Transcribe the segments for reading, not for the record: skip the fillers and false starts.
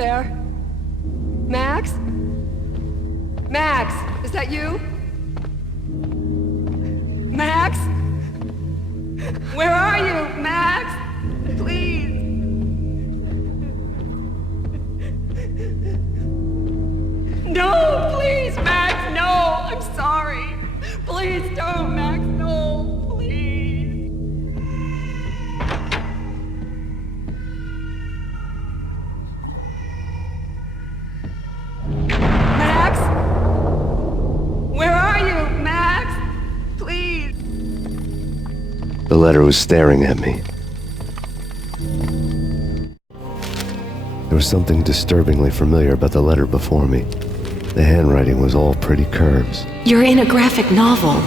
there? Max? Max, is that you? Max? Where are you, Max? Please. No, please, Max, no. I'm sorry. Please don't, Max, no, please. Max? Where are you, Max? Please. The letter was staring at me. There was something disturbingly familiar about the letter before me. The handwriting was all pretty curves. You're in a graphic novel.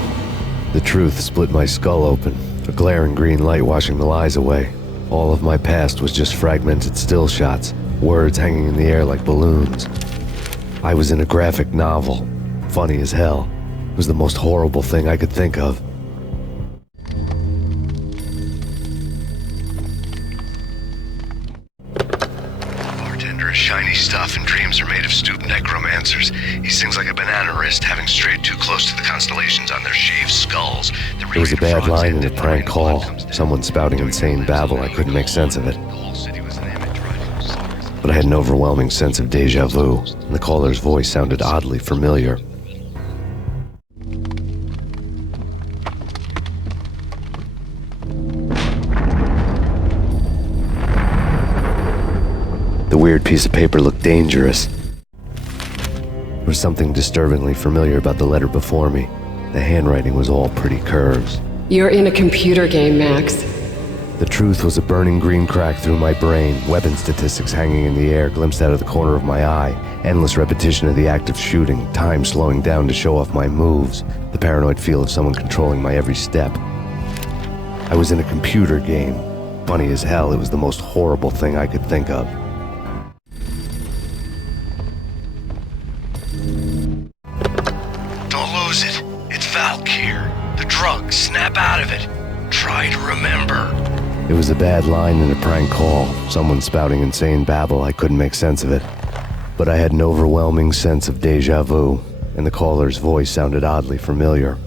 The truth split my skull open, a glaring green light washing the lies away. All of my past was just fragmented still shots, words hanging in the air like balloons. I was in a graphic novel. Funny as hell. It was the most horrible thing I could think of. Shiny stuff and dreams are made of stooped necromancers. He sings like a banana wrist, having strayed too close to the constellations on their shaved skulls. There was a bad line in a prank call. Someone spouting insane babble. I couldn't make sense of it. But I had an overwhelming sense of deja vu, and the caller's voice sounded oddly familiar. The weird piece of paper looked dangerous. There was something disturbingly familiar about the letter before me. The handwriting was all pretty curves. You're in a computer game, Max. The truth was a burning green crack through my brain, weapon statistics hanging in the air, glimpsed out of the corner of my eye, endless repetition of the act of shooting, time slowing down to show off my moves, the paranoid feel of someone controlling my every step. I was in a computer game. Funny as hell, it was the most horrible thing I could think of. Snap out of it. Try to remember. It was a bad line in a prank call. Someone spouting insane babble. I couldn't make sense of it. But I had an overwhelming sense of deja vu, and the caller's voice sounded oddly familiar.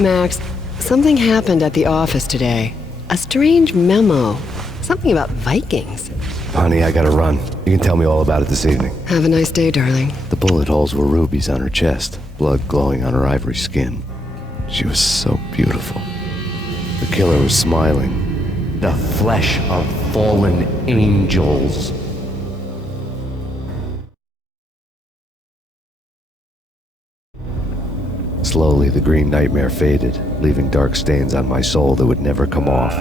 Max, something happened at the office today. A strange memo. Something about Vikings. Honey, I gotta run. You can tell me all about it this evening. Have a nice day, darling. The bullet holes were rubies on her chest, blood glowing on her ivory skin. She was so beautiful. The killer was smiling. The flesh of fallen angels. Slowly, the green nightmare faded, leaving dark stains on my soul that would never come off.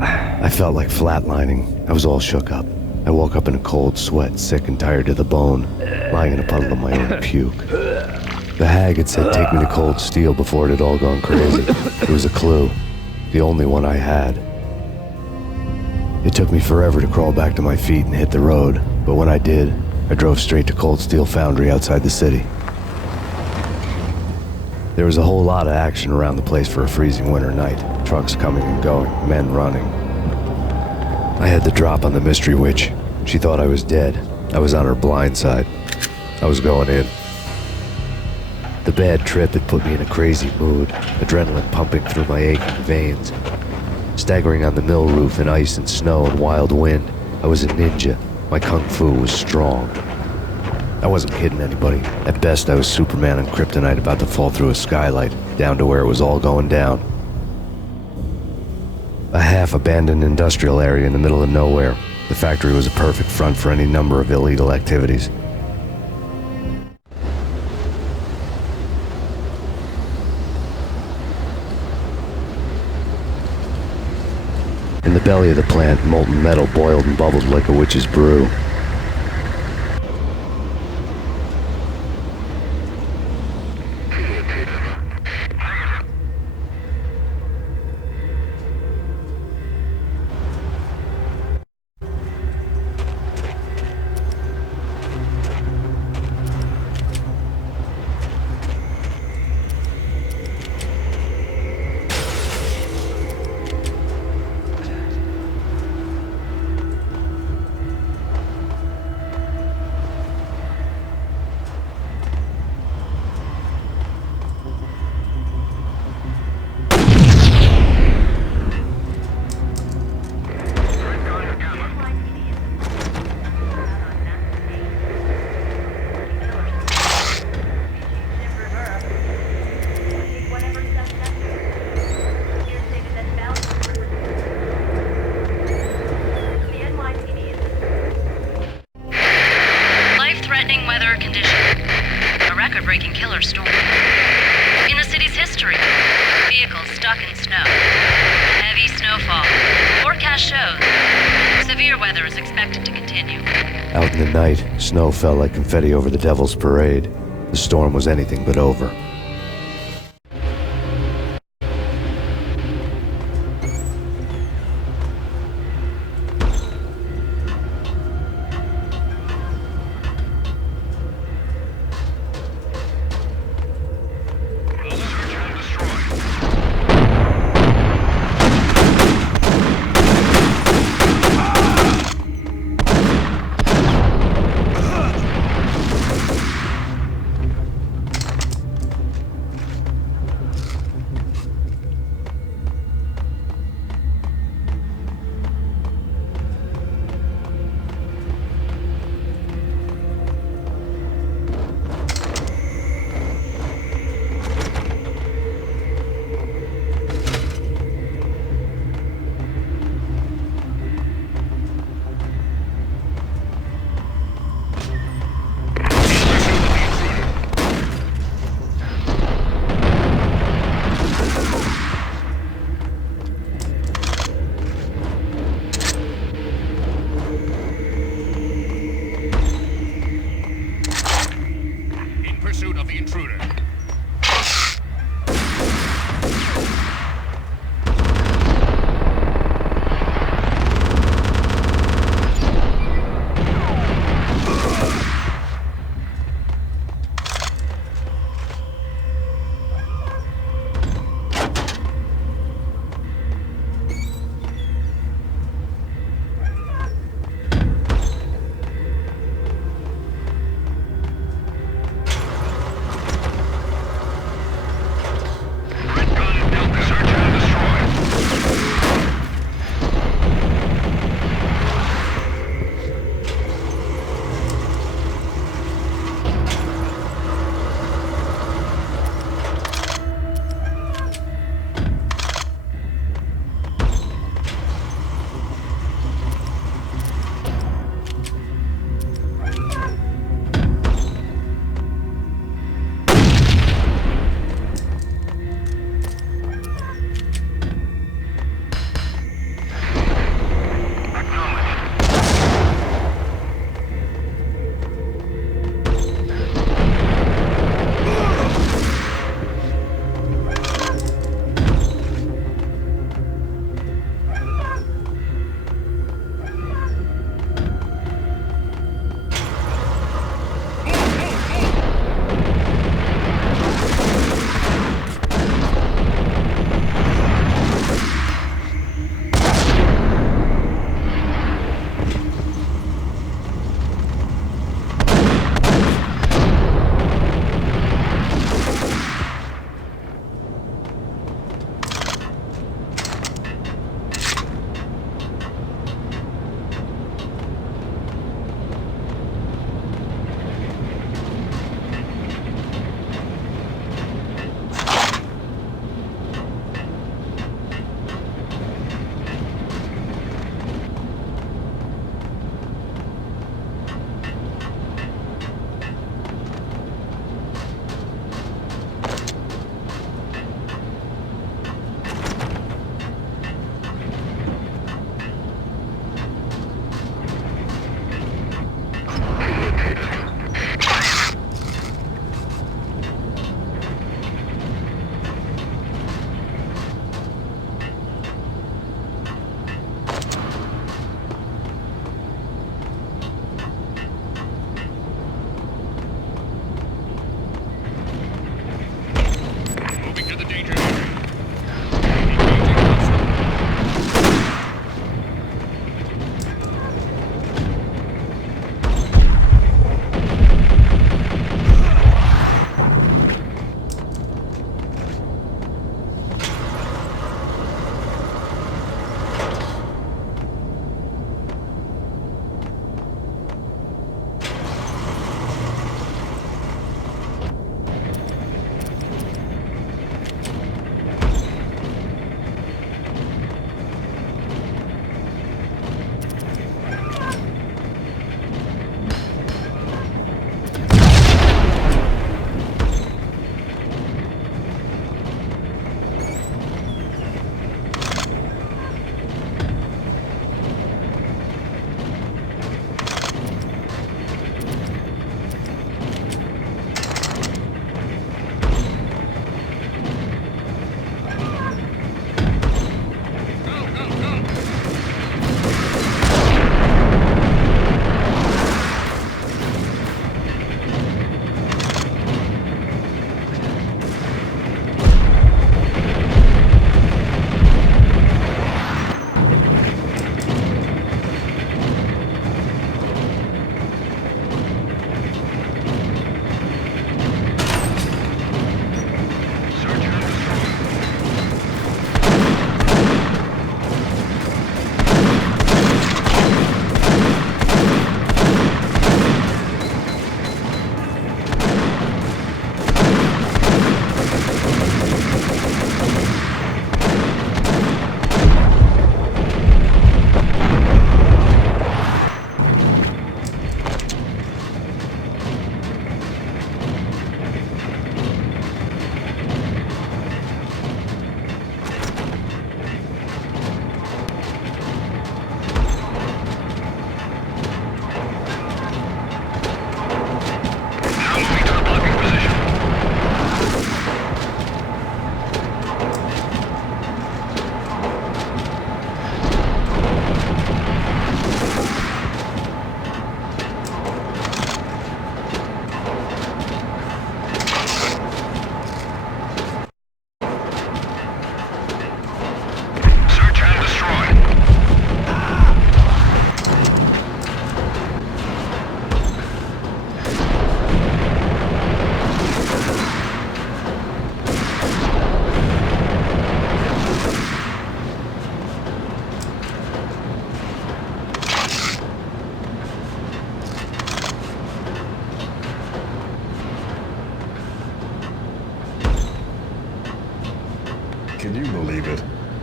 I felt like flatlining. I was all shook up. I woke up in a cold sweat, sick and tired to the bone, lying in a puddle of my own puke. The hag had said take me to cold steel before it had all gone crazy. It was a clue, the only one I had. It took me forever to crawl back to my feet and hit the road, but when I did, I drove straight to Cold Steel Foundry outside the city. There was a whole lot of action around the place for a freezing winter night. Trucks coming and going, men running. I had the drop on the mystery witch. She thought I was dead. I was on her blind side. I was going in. The bad trip had put me in a crazy mood, adrenaline pumping through my aching veins. Staggering on the mill roof in ice and snow and wild wind, I was a ninja. My kung fu was strong. I wasn't kidding anybody. At best, I was Superman on Kryptonite about to fall through a skylight, down to where it was all going down. A half-abandoned industrial area in the middle of nowhere. The factory was a perfect front for any number of illegal activities. In the belly of the plant, molten metal boiled and bubbled like a witch's brew. Out in the night, snow fell like confetti over the Devil's Parade. The storm was anything but over.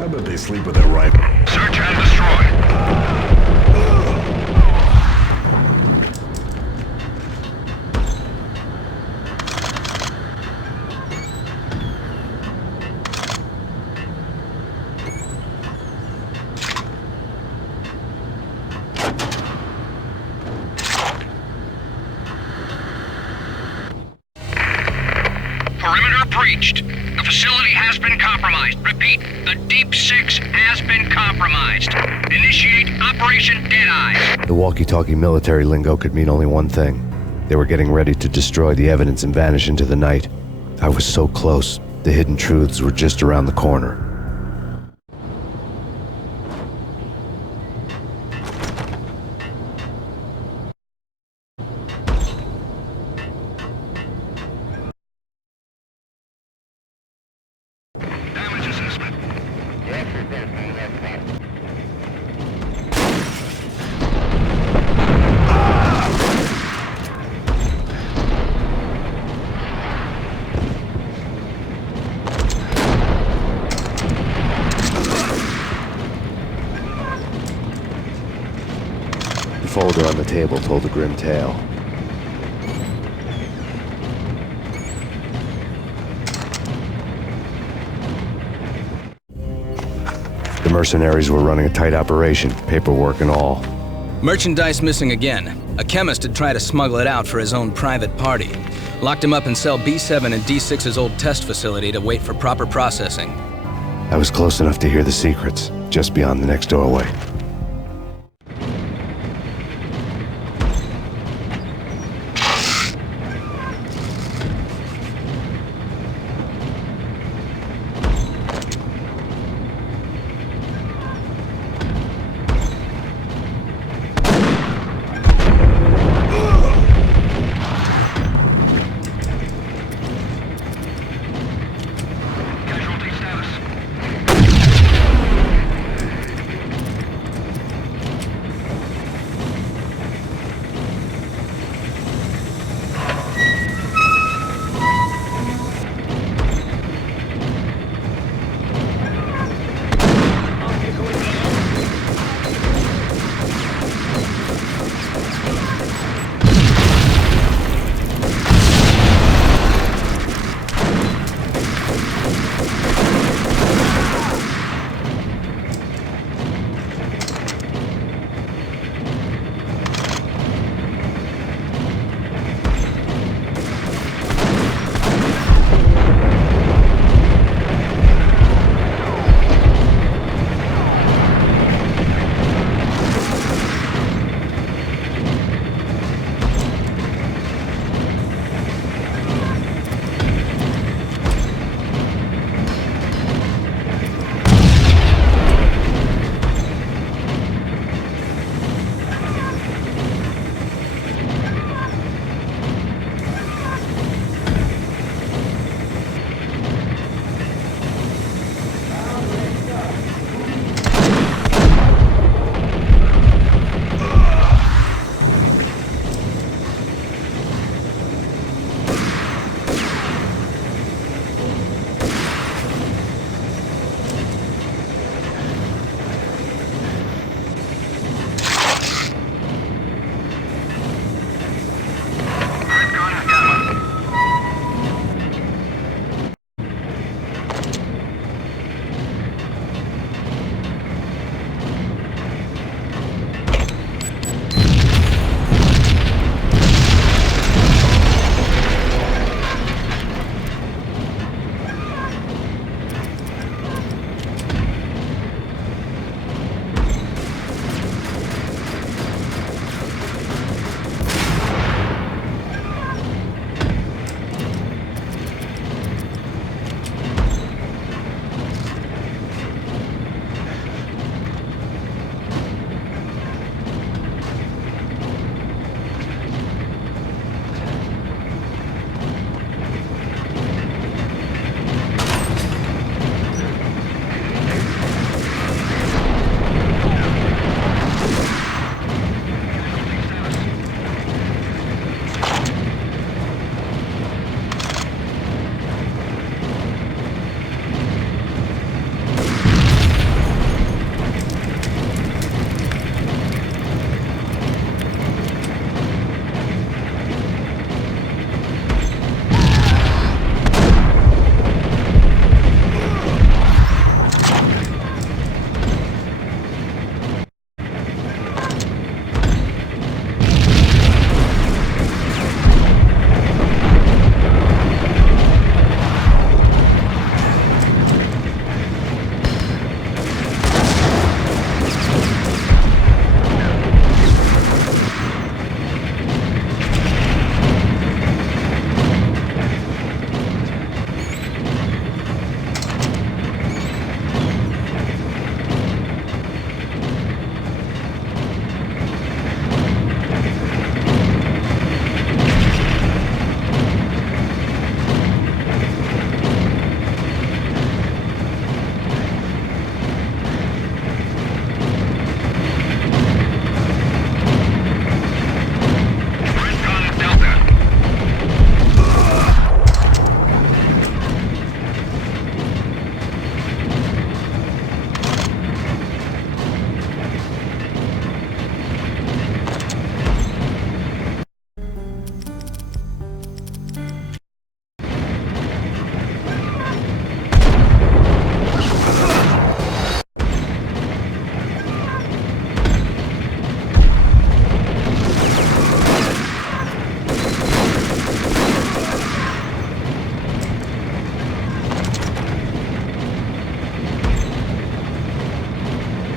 bet they sleep with their rifle. Search and destroy. Perimeter breached. The facility has been compromised. Repeat, the Deep Six has been compromised. Initiate Operation Deadeye. The walkie-talkie military lingo could mean only one thing. They were getting ready to destroy the evidence and vanish into the night. I was so close. The hidden truths were just around the corner. Damage assessment. The folder on the table told a grim tale. The mercenaries were running a tight operation, paperwork and all. Merchandise missing again. A chemist had tried to smuggle it out for his own private party. Locked him up in cell B7 in D6's old test facility to wait for proper processing. I was close enough to hear the secrets, just beyond the next doorway.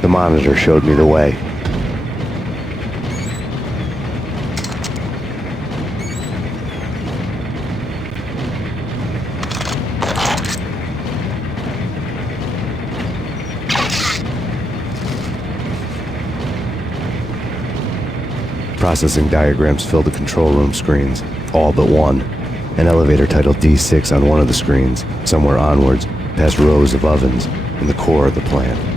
The monitor showed me the way. Processing diagrams filled the control room screens, all but one. An elevator titled D6 on one of the screens, somewhere onwards, past rows of ovens, in the core of the plant.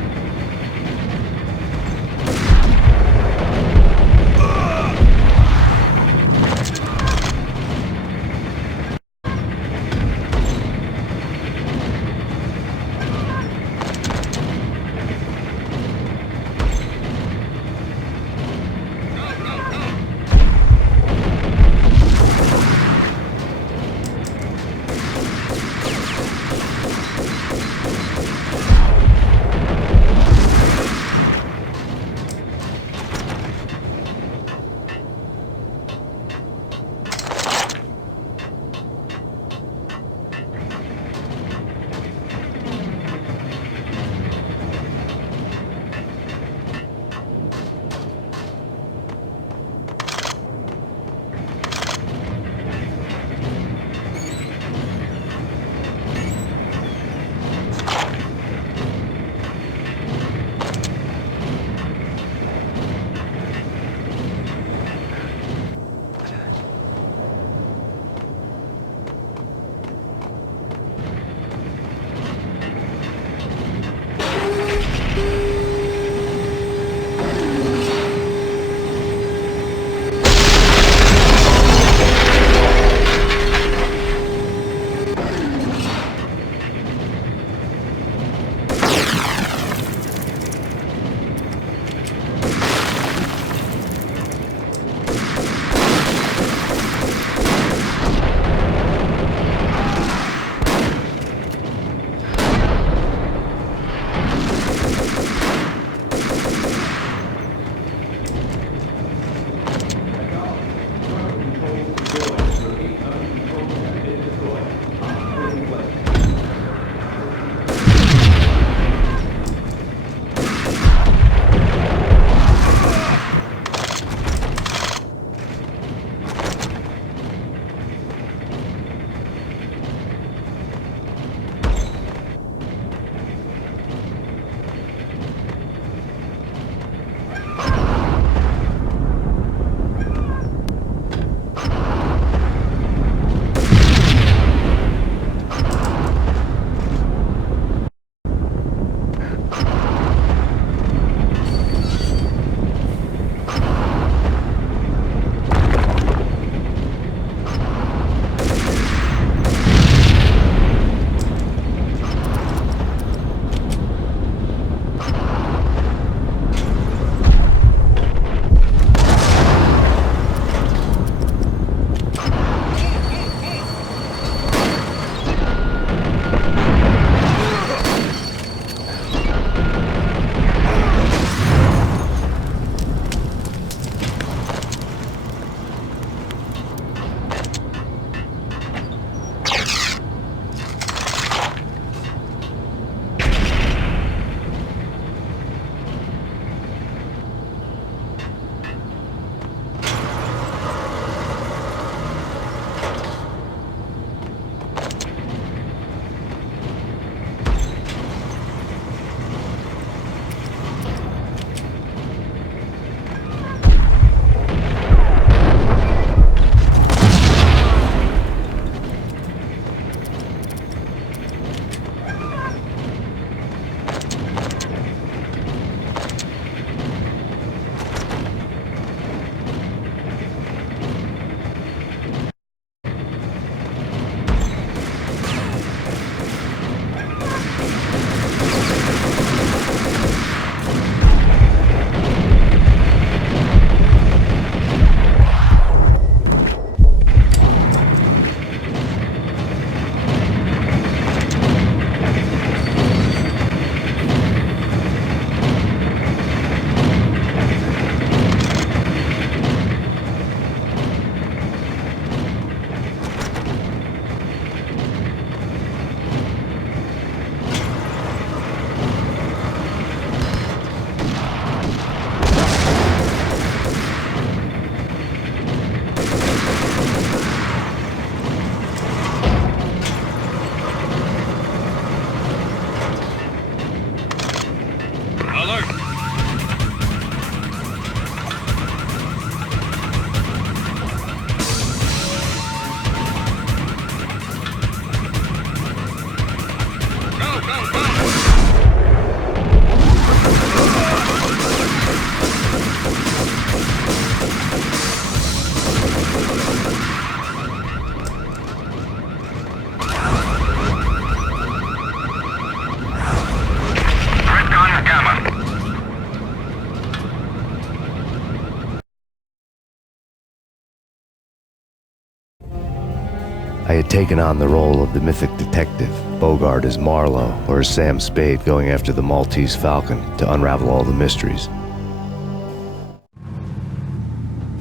I had taken on the role of the mythic detective, Bogart as Marlowe or as Sam Spade going after the Maltese Falcon to unravel all the mysteries.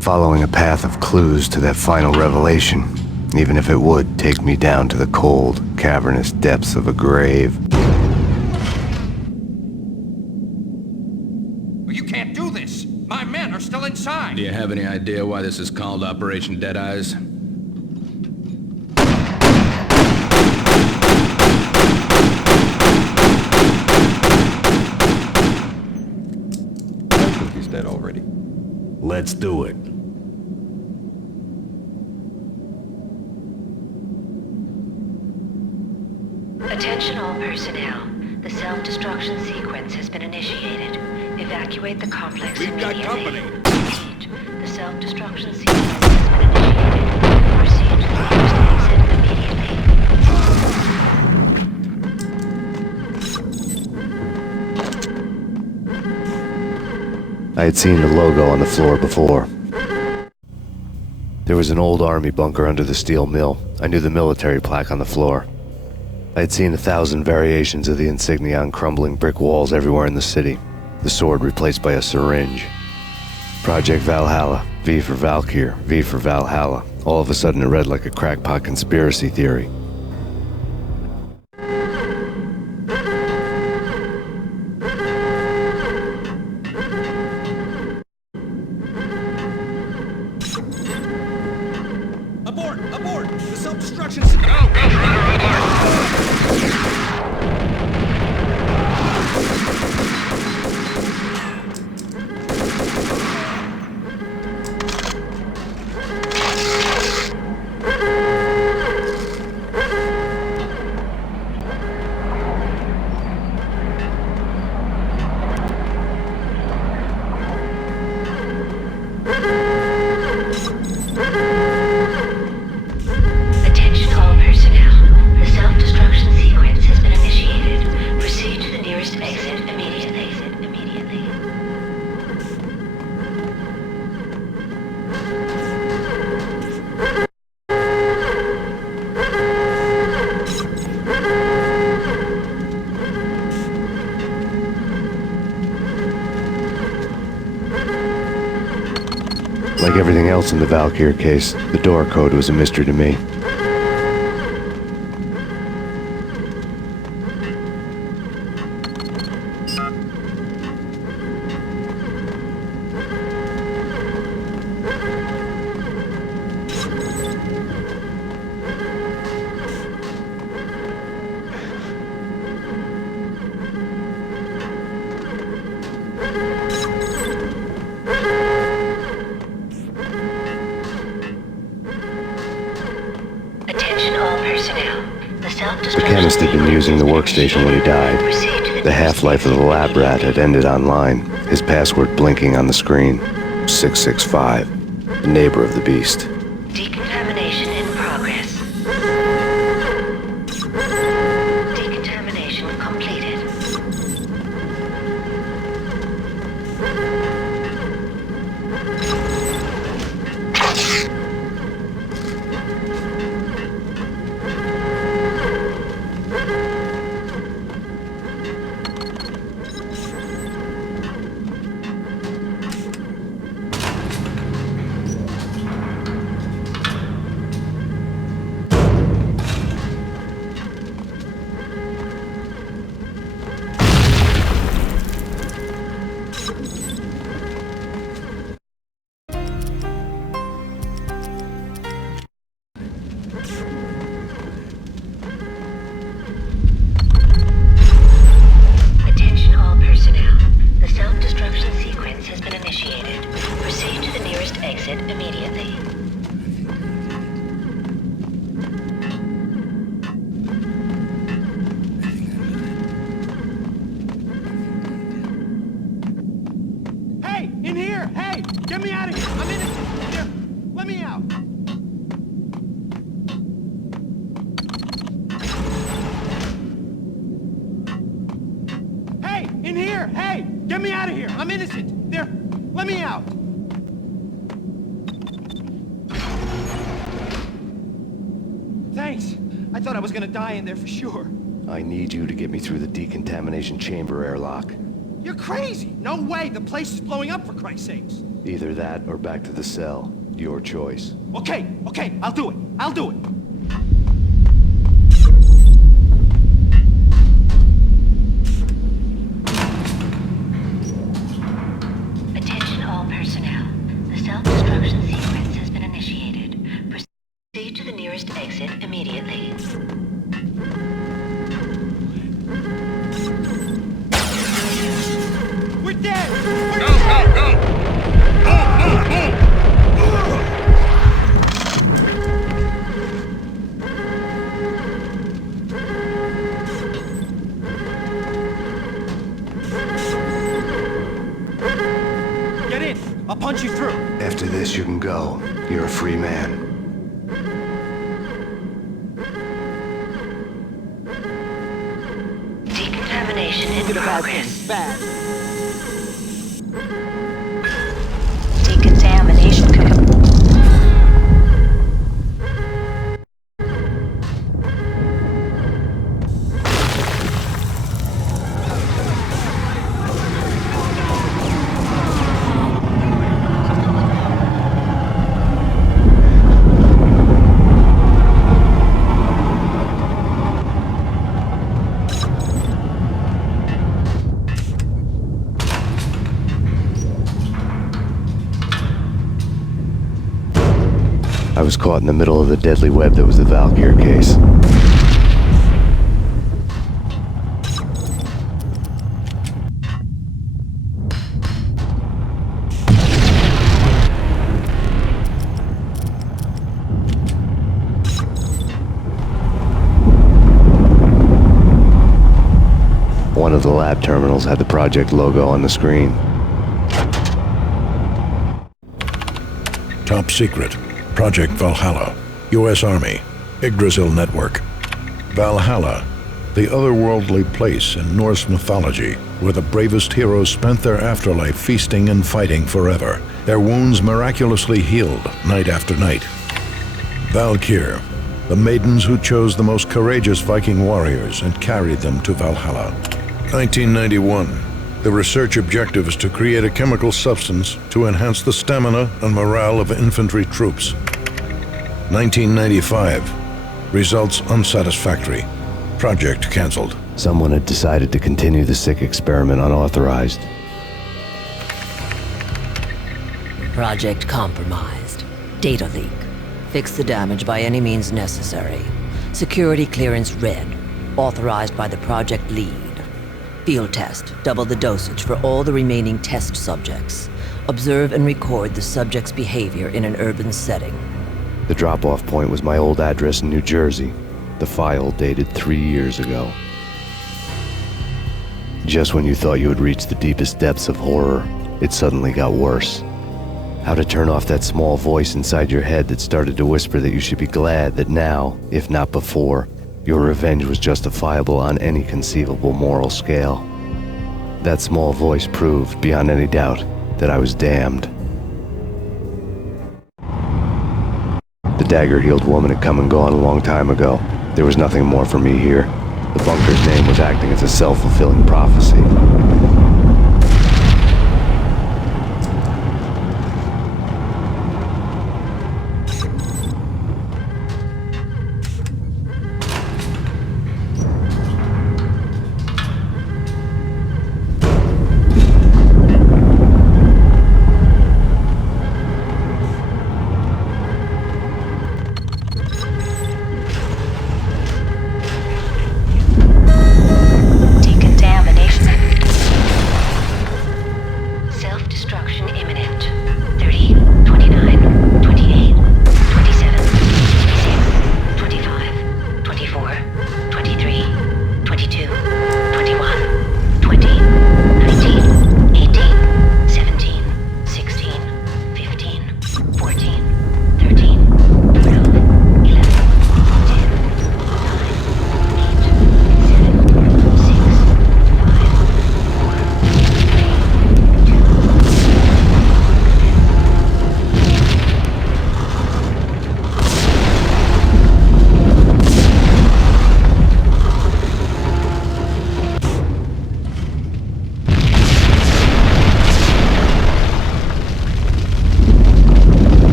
Following a path of clues to that final revelation, even if it would take me down to the cold, cavernous depths of a grave. You can't do this! My men are still inside! Do you have any idea why this is called Operation Dead Eyes? I think he's dead already. Let's do it. Attention all personnel. The self-destruction sequence has been initiated. Evacuate the complex immediately. We've got company. Repeat. The self-destruction sequence has been initiated. Proceed to the nearest exit immediately. I had seen the logo on the floor before. There was an old army bunker under the steel mill. I knew the military plaque on the floor. I had seen 1,000 variations of the insignia on crumbling brick walls everywhere in the city. The sword replaced by a syringe. Project Valhalla, V for Valkyr, V for Valhalla. All of a sudden it read like a crackpot conspiracy theory. Abort! Abort! The self-destruction... Go! Ghost Rider, abort! Attention all personnel. The self-destruction sequence has been initiated. Proceed to the nearest exit immediately. Like everything else in the Valkyr case, the door code was a mystery to me. Attention all personnel. The The self-destruction chemist had been using the workstation when he died. Proceed to The half-life of the lab rat had ended online, his password blinking on the screen. 665, the neighbor of the beast. Decontamination in progress. Decontamination completed. Attention all personnel. The self-destruction sequence has been initiated. Proceed to the nearest exit immediately. Hey! In here! Hey! Get me out of here! I'm innocent! Here! Let me out! Hey! In here! Hey! Get me out of here! I'm innocent! There! Let me out! I thought I was gonna die in there for sure. I need you to get me through the decontamination chamber airlock. You're crazy! No way! The place is blowing up, for Christ's sakes! Either that or back to the cell. Your choice. Okay, I'll do it. I'll do it. Attention all personnel. The self-destruction sequence has been initiated. Proceed to the nearest exit immediately. We're dead! Go, go, go! Get in! I'll punch you through! After this, you can go. You're a free man. Decontamination in progress. Bad. Decontamination I was caught in the middle of the deadly web that was the Valkyr case. One of the lab terminals had the project logo on the screen. Top secret. Project Valhalla, U.S. Army, Yggdrasil Network. Valhalla, the otherworldly place in Norse mythology where the bravest heroes spent their afterlife feasting and fighting forever, their wounds miraculously healed night after night. Valkyr, the maidens who chose the most courageous Viking warriors and carried them to Valhalla. 1991. The research objective is to create a chemical substance to enhance the stamina and morale of infantry troops. 1995. Results unsatisfactory. Project cancelled. Someone had decided to continue the sick experiment unauthorized. Project compromised. Data leak. Fix the damage by any means necessary. Security clearance red. Authorized by the project lead. Field test. Double the dosage for all the remaining test subjects. Observe and record the subject's behavior in an urban setting. The drop-off point was my old address in New Jersey. The file dated 3 years ago. Just when you thought you had reached the deepest depths of horror, it suddenly got worse. How to turn off that small voice inside your head that started to whisper that you should be glad that now, if not before, your revenge was justifiable on any conceivable moral scale. That small voice proved, beyond any doubt, that I was damned. The dagger-heeled woman had come and gone a long time ago. There was nothing more for me here. The bunker's name was acting as a self-fulfilling prophecy.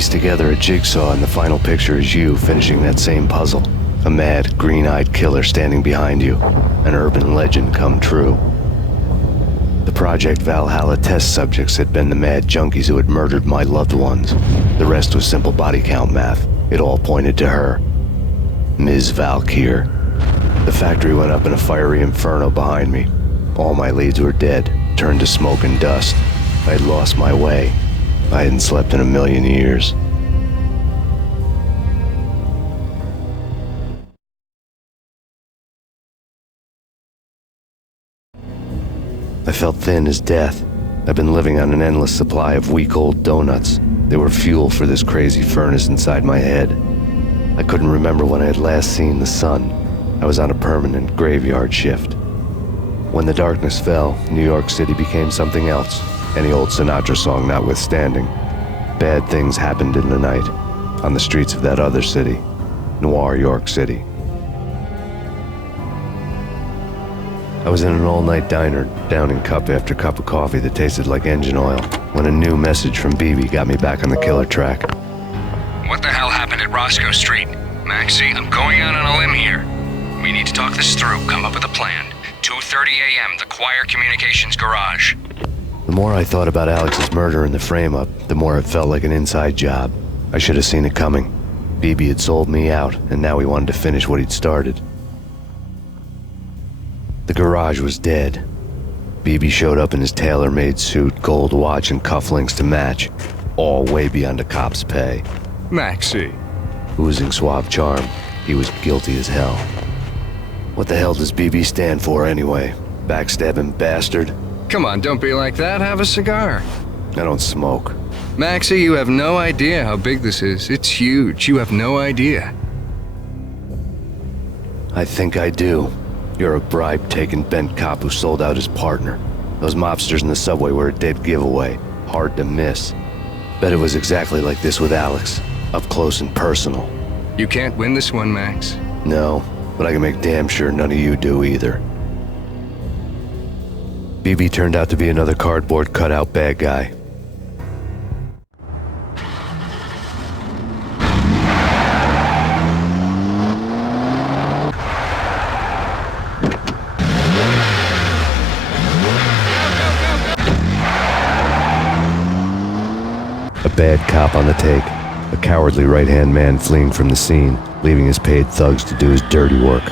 piece together a jigsaw, and the final picture is you finishing that same puzzle. A mad, green-eyed killer standing behind you. An urban legend come true. The Project Valhalla test subjects had been the mad junkies who had murdered my loved ones. The rest was simple body count math. It all pointed to her. Ms. Valkyr. The factory went up in a fiery inferno behind me. All my leads were dead, turned to smoke and dust. I had lost my way. I hadn't slept in a million years. I felt thin as death. I've been living on an endless supply of week-old donuts. They were fuel for this crazy furnace inside my head. I couldn't remember when I had last seen the sun. I was on a permanent graveyard shift. When the darkness fell, New York City became something else, any old Sinatra song notwithstanding. Bad things happened in the night, on the streets of that other city, Noir York City. I was in an all-night diner, downing cup after cup of coffee that tasted like engine oil, when a new message from BB got me back on the killer track. What the hell happened at Roscoe Street? Maxie, I'm going out on a limb here. We need to talk this through, come up with a plan. 2:30 a.m., the Choir Communications Garage. The more I thought about Alex's murder and the frame-up, the more it felt like an inside job. I should have seen it coming. BB had sold me out, and now he wanted to finish what he'd started. The garage was dead. BB showed up in his tailor-made suit, gold watch, and cufflinks to match, all way beyond a cop's pay. Maxie. Oozing suave charm, he was guilty as hell. What the hell does BB stand for anyway? Backstabbing bastard? Come on, don't be like that. Have a cigar. I don't smoke. Maxie, you have no idea how big this is. It's huge. You have no idea. I think I do. You're a bribe-taking bent cop who sold out his partner. Those mobsters in the subway were a dead giveaway. Hard to miss. Bet it was exactly like this with Alex. Up close and personal. You can't win this one, Max. No, but I can make damn sure none of you do either. BB turned out to be another cardboard cutout bad guy. A bad cop on the take. A cowardly right-hand man fleeing from the scene, leaving his paid thugs to do his dirty work.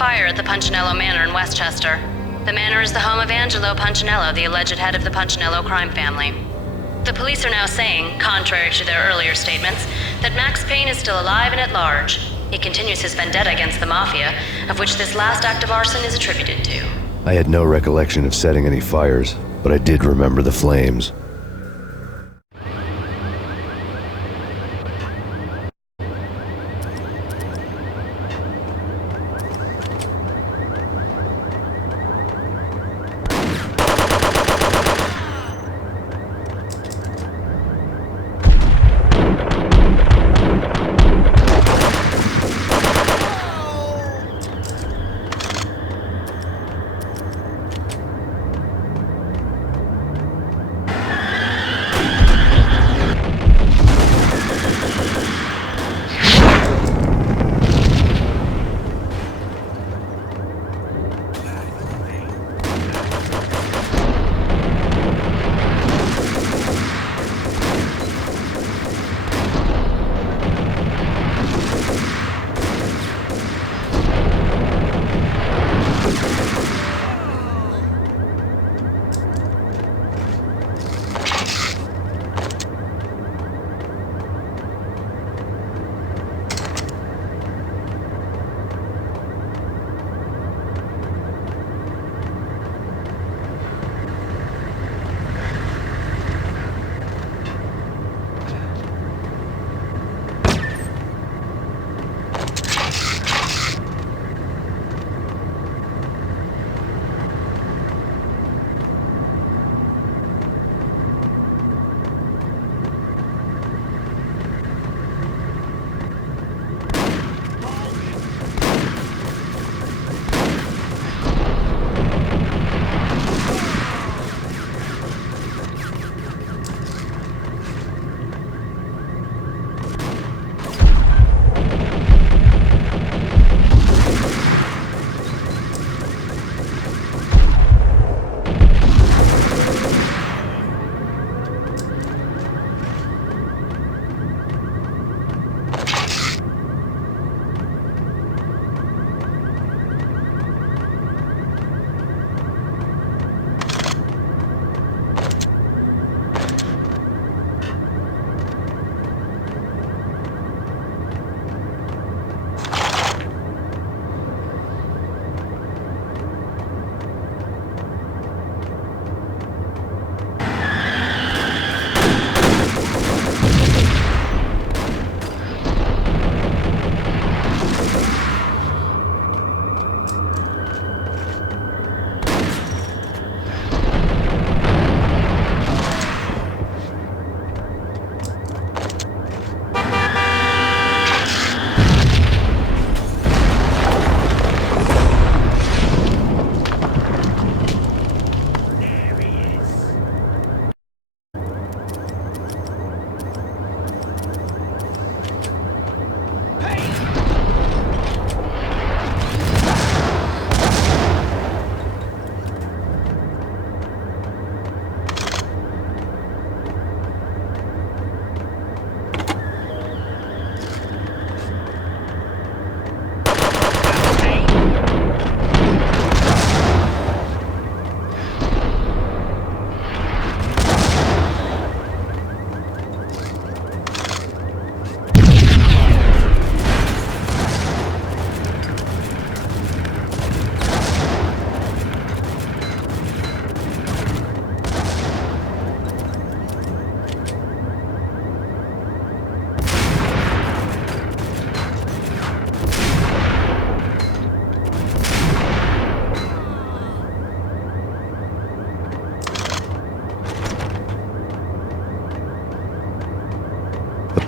fire at the Punchinello Manor in Westchester. The manor is the home of Angelo Punchinello, the alleged head of the Punchinello crime family. The police are now saying, contrary to their earlier statements, that Max Payne is still alive and at large. He continues his vendetta against the Mafia, of which this last act of arson is attributed to. I had no recollection of setting any fires, but I did remember the flames.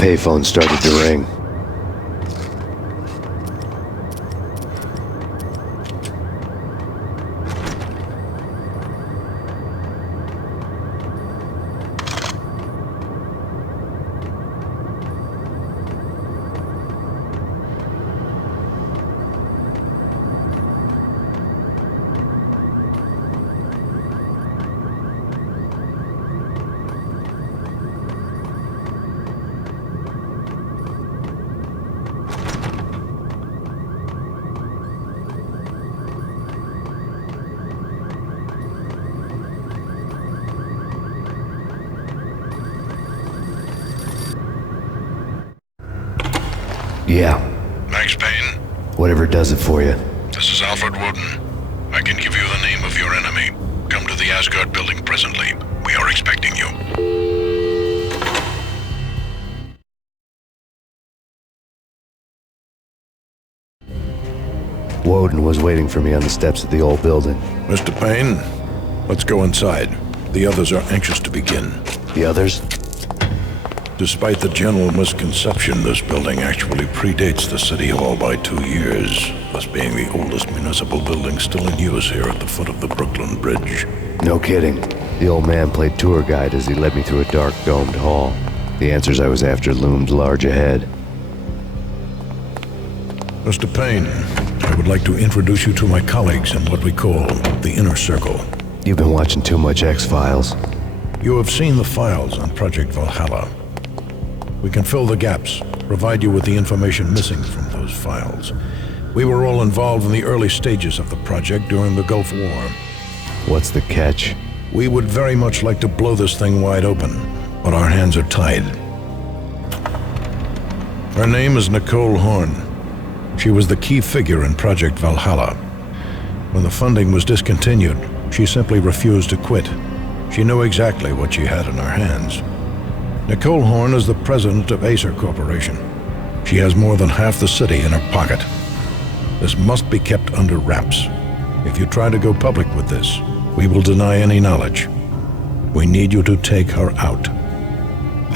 payphone started to ring. Yeah. Max Payne? Whatever does it for you. This is Alfred Woden. I can give you the name of your enemy. Come to the Asgard building presently. We are expecting you. Woden was waiting for me on the steps of the old building. Mr. Payne, let's go inside. The others are anxious to begin. The others? Despite the general misconception, this building actually predates the City Hall by 2 years, thus being the oldest municipal building still in use here at the foot of the Brooklyn Bridge. No kidding. The old man played tour guide as he led me through a dark, domed hall. The answers I was after loomed large ahead. Mr. Payne, I would like to introduce you to my colleagues in what we call the Inner Circle. You've been watching too much X-Files. You have seen the files on Project Valhalla. We can fill the gaps, provide you with the information missing from those files. We were all involved in the early stages of the project during the Gulf War. What's the catch? We would very much like to blow this thing wide open, but our hands are tied. Her name is Nicole Horn. She was the key figure in Project Valhalla. When the funding was discontinued, she simply refused to quit. She knew exactly what she had in her hands. Nicole Horn is the president of Acer Corporation. She has more than half the city in her pocket. This must be kept under wraps. If you try to go public with this, we will deny any knowledge. We need you to take her out.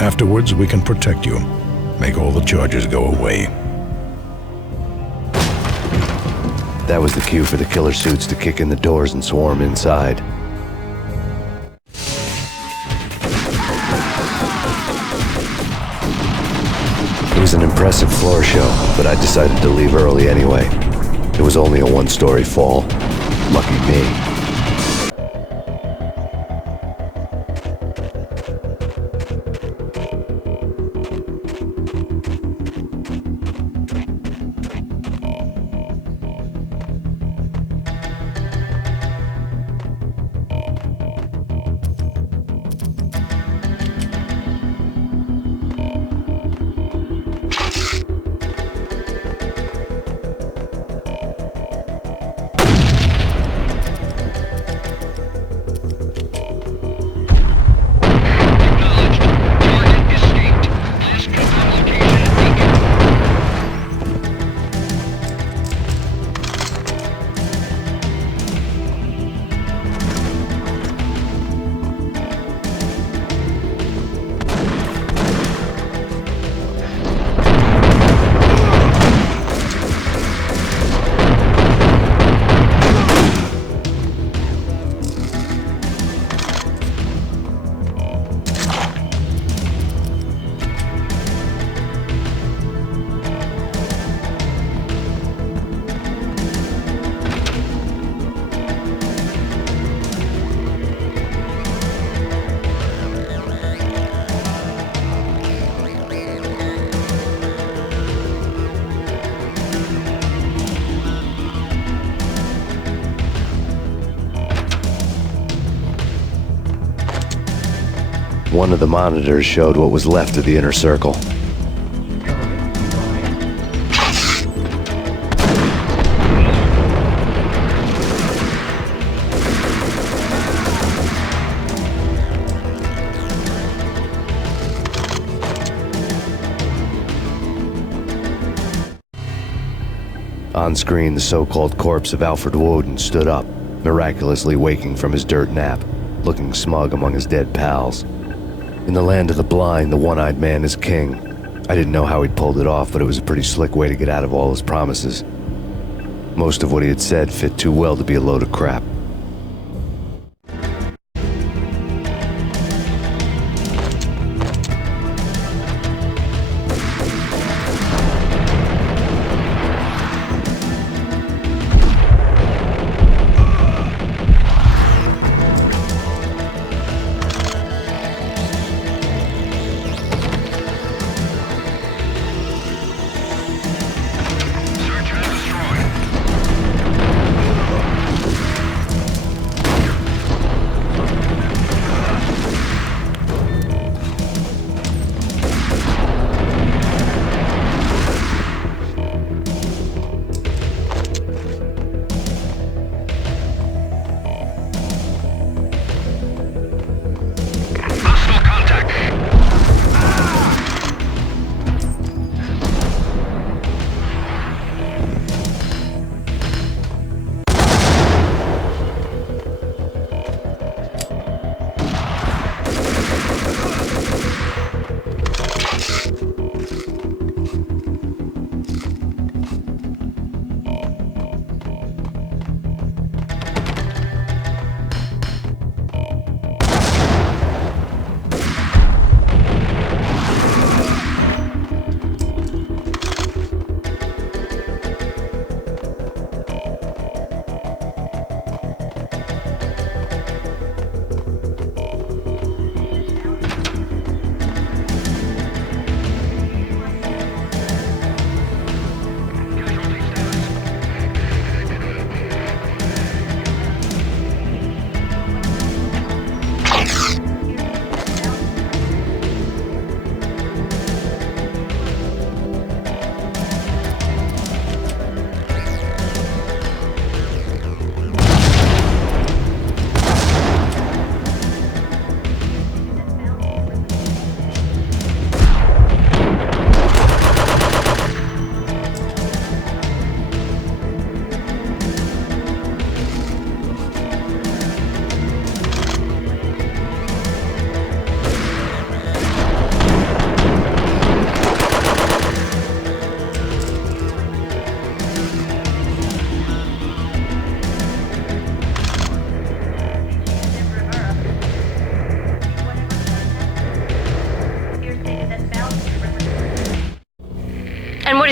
Afterwards, we can protect you. Make all the charges go away. That was the cue for the killer suits to kick in the doors and swarm inside. It was an impressive floor show, but I decided to leave early anyway. It was only a one-story fall. Lucky me. One of the monitors showed what was left of the inner circle. On screen, the so-called corpse of Alfred Woden stood up, miraculously waking from his dirt nap, looking smug among his dead pals. In the land of the blind, the one-eyed man is king. I didn't know how he'd pulled it off, but it was a pretty slick way to get out of all his promises. Most of what he had said fit too well to be a load of crap.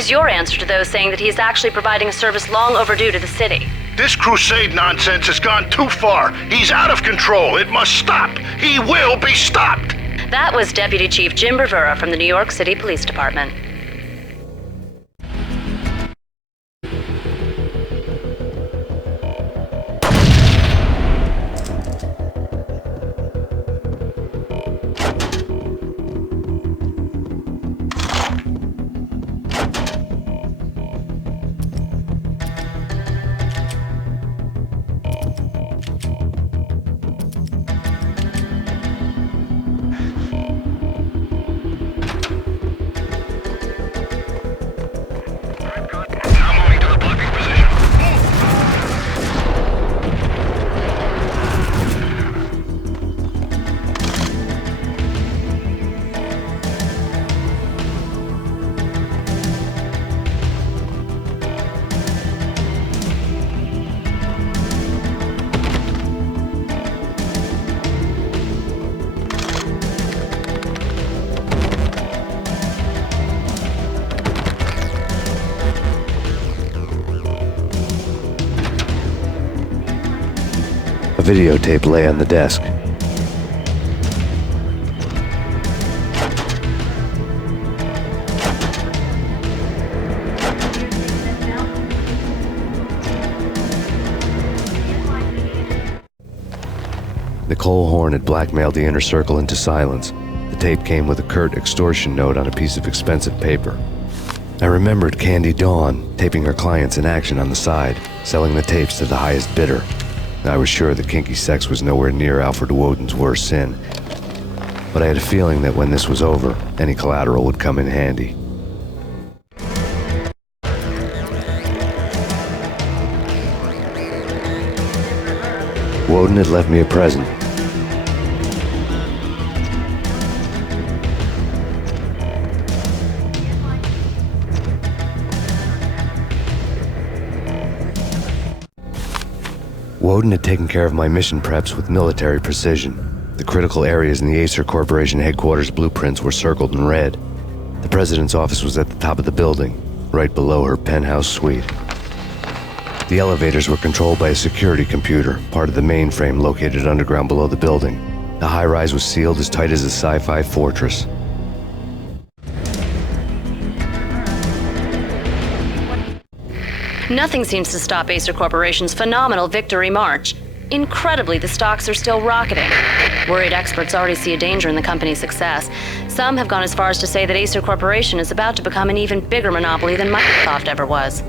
Who's your answer to those saying that he is actually providing a service long overdue to the city? This crusade nonsense has gone too far. He's out of control. It must stop. He will be stopped. That was Deputy Chief Jim Bravura from the New York City Police Department. A videotape lay on the desk. Nicole Horn had blackmailed the inner circle into silence. The tape came with a curt extortion note on a piece of expensive paper. I remembered Candy Dawn taping her clients in action on the side, selling the tapes to the highest bidder. I was sure that kinky sex was nowhere near Alfred Woden's worst sin, but I had a feeling that when this was over, any collateral would come in handy. Woden had left me a present. Woden had taken care of my mission preps with military precision. The critical areas in the Acer Corporation headquarters blueprints were circled in red. The president's office was at the top of the building, right below her penthouse suite. The elevators were controlled by a security computer, part of the mainframe located underground below the building. The high-rise was sealed as tight as a sci-fi fortress. Nothing seems to stop Acer Corporation's phenomenal victory march. Incredibly, the stocks are still rocketing. Worried experts already see a danger in the company's success. Some have gone as far as to say that Acer Corporation is about to become an even bigger monopoly than Microsoft ever was.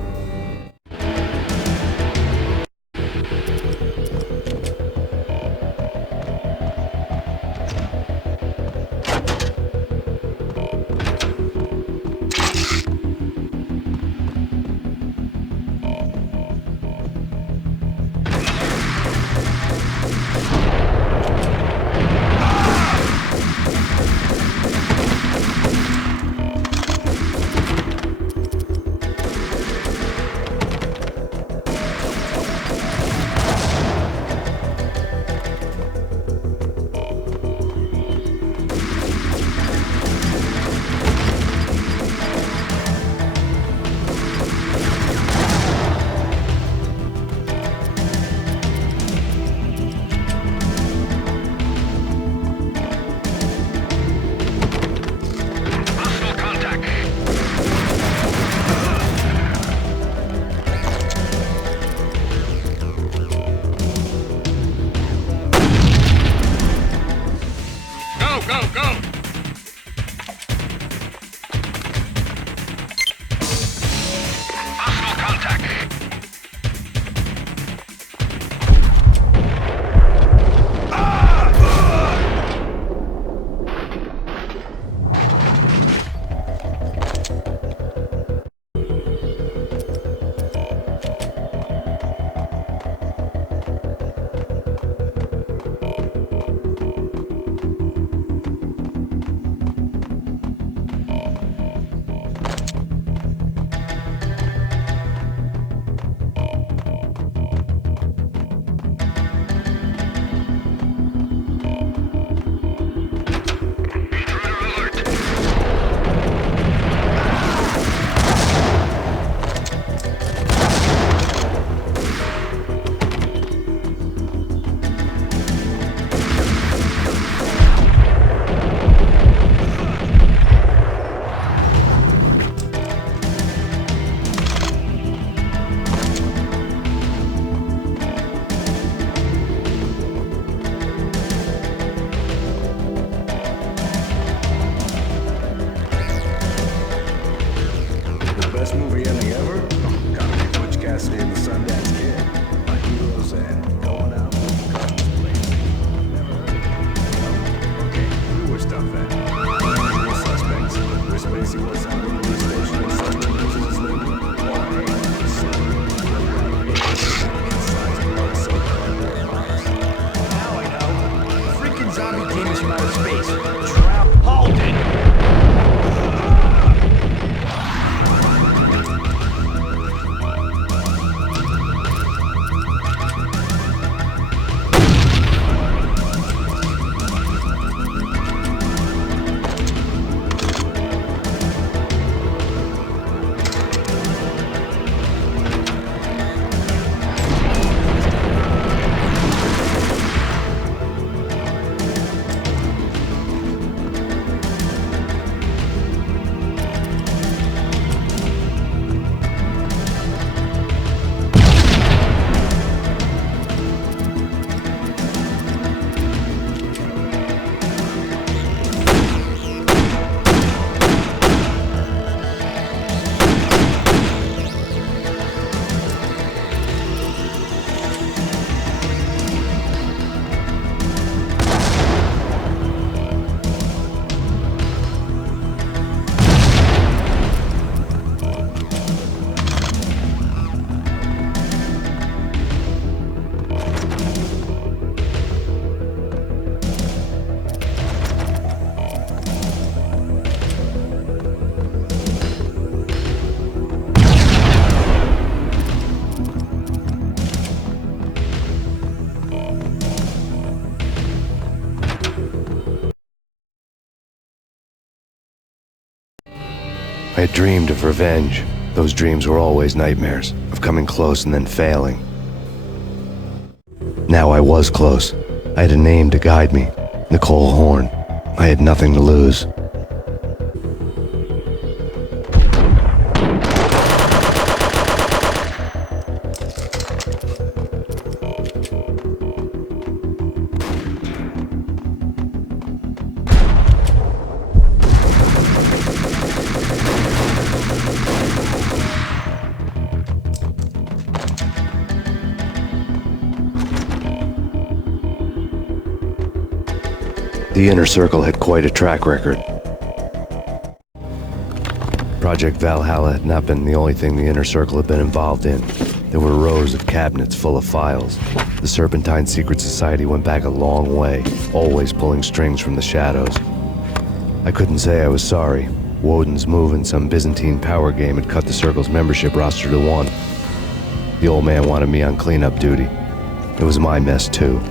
zombie demons from outer space. Hold it! I had dreamed of revenge. Those dreams were always nightmares, of coming close and then failing. Now I was close. I had a name to guide me, Nicole Horn. I had nothing to lose. The Inner Circle had quite a track record. Project Valhalla had not been the only thing the Inner Circle had been involved in. There were rows of cabinets full of files. The Serpentine Secret Society went back a long way, always pulling strings from the shadows. I couldn't say I was sorry. Woden's move in some Byzantine power game had cut the Circle's membership roster to 1. The old man wanted me on cleanup duty. It was my mess too.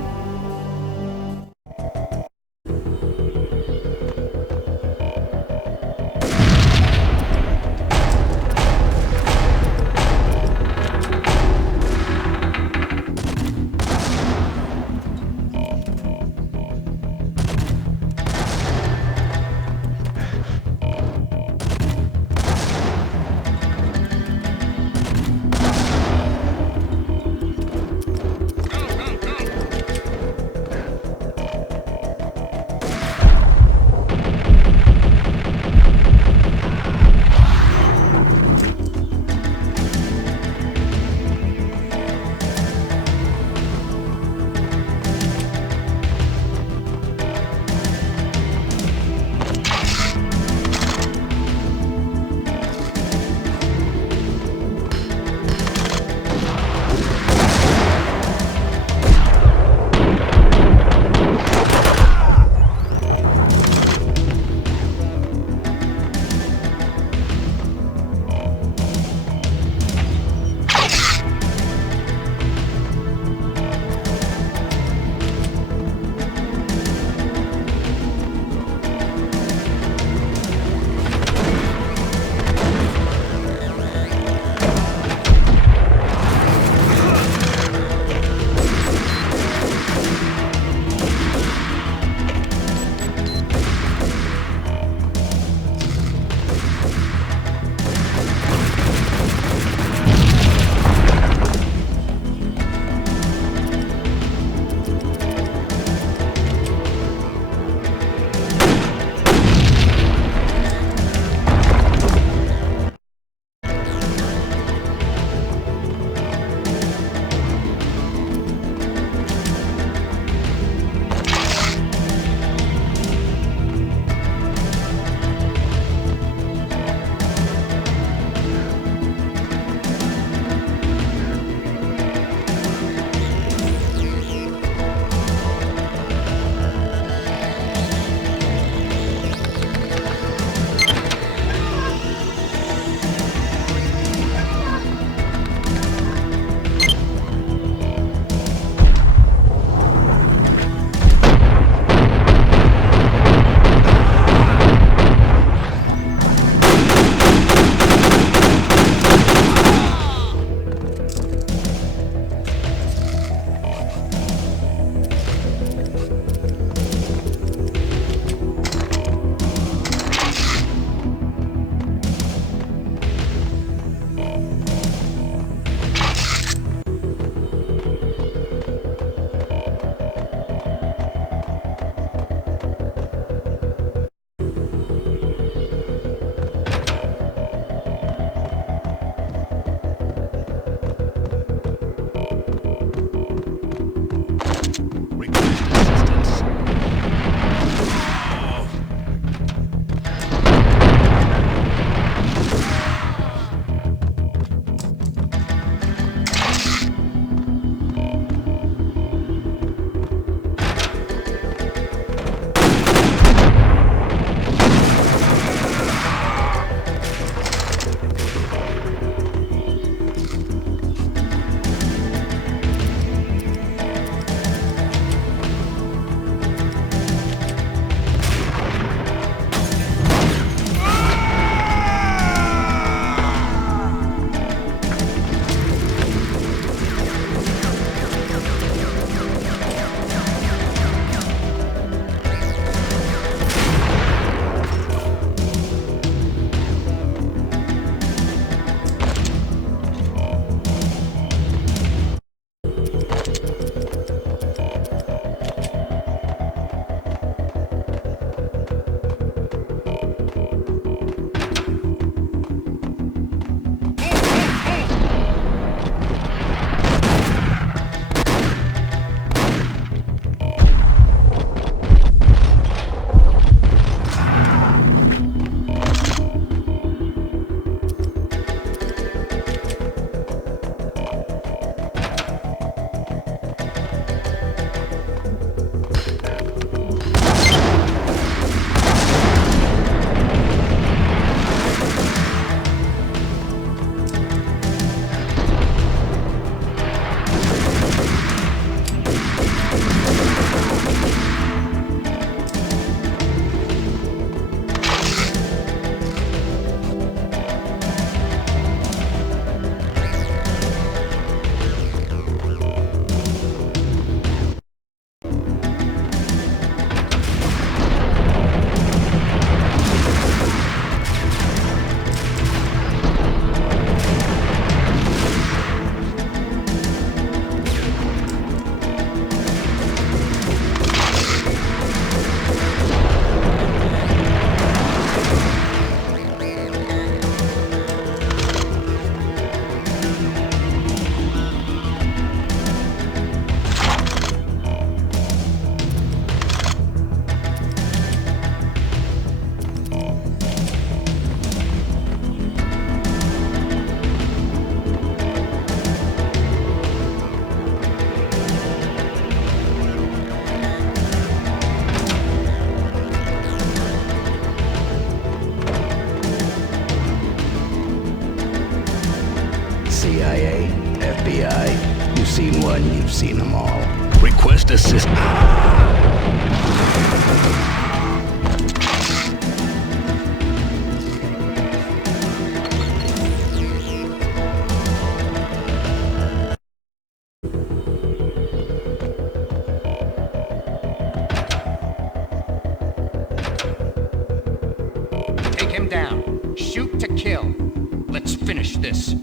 seen them all. Request assist. Take him down. Shoot to kill. Let's finish this.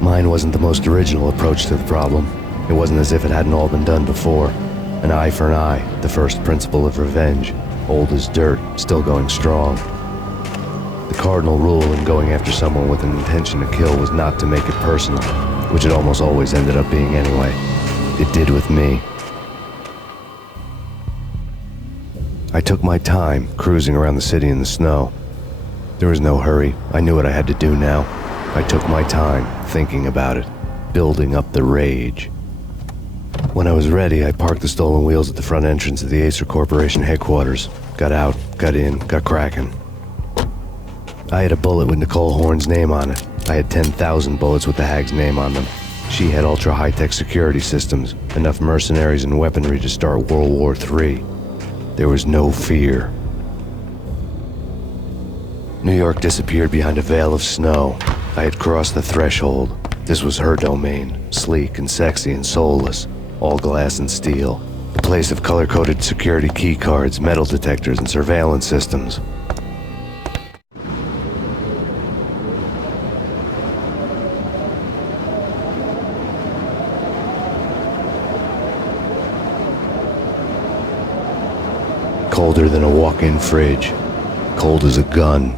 Mine wasn't the most original approach to the problem. It wasn't as if it hadn't all been done before. An eye for an eye, the first principle of revenge. Old as dirt, still going strong. The cardinal rule in going after someone with an intention to kill was not to make it personal, which it almost always ended up being anyway. It did with me. I took my time, cruising around the city in the snow. There was no hurry. I knew what I had to do now. I took my time, thinking about it, building up the rage. When I was ready, I parked the stolen wheels at the front entrance of the Acer Corporation headquarters. Got out, got in, got cracking. I had a bullet with Nicole Horn's name on it. I had 10,000 bullets with the hag's name on them. She had ultra-high-tech security systems, enough mercenaries and weaponry to start World War III. There was no fear. New York disappeared behind a veil of snow. I had crossed the threshold. This was her domain, sleek and sexy and soulless, all glass and steel. A place of color-coded security key cards, metal detectors, and surveillance systems. Colder than a walk-in fridge. Cold as a gun.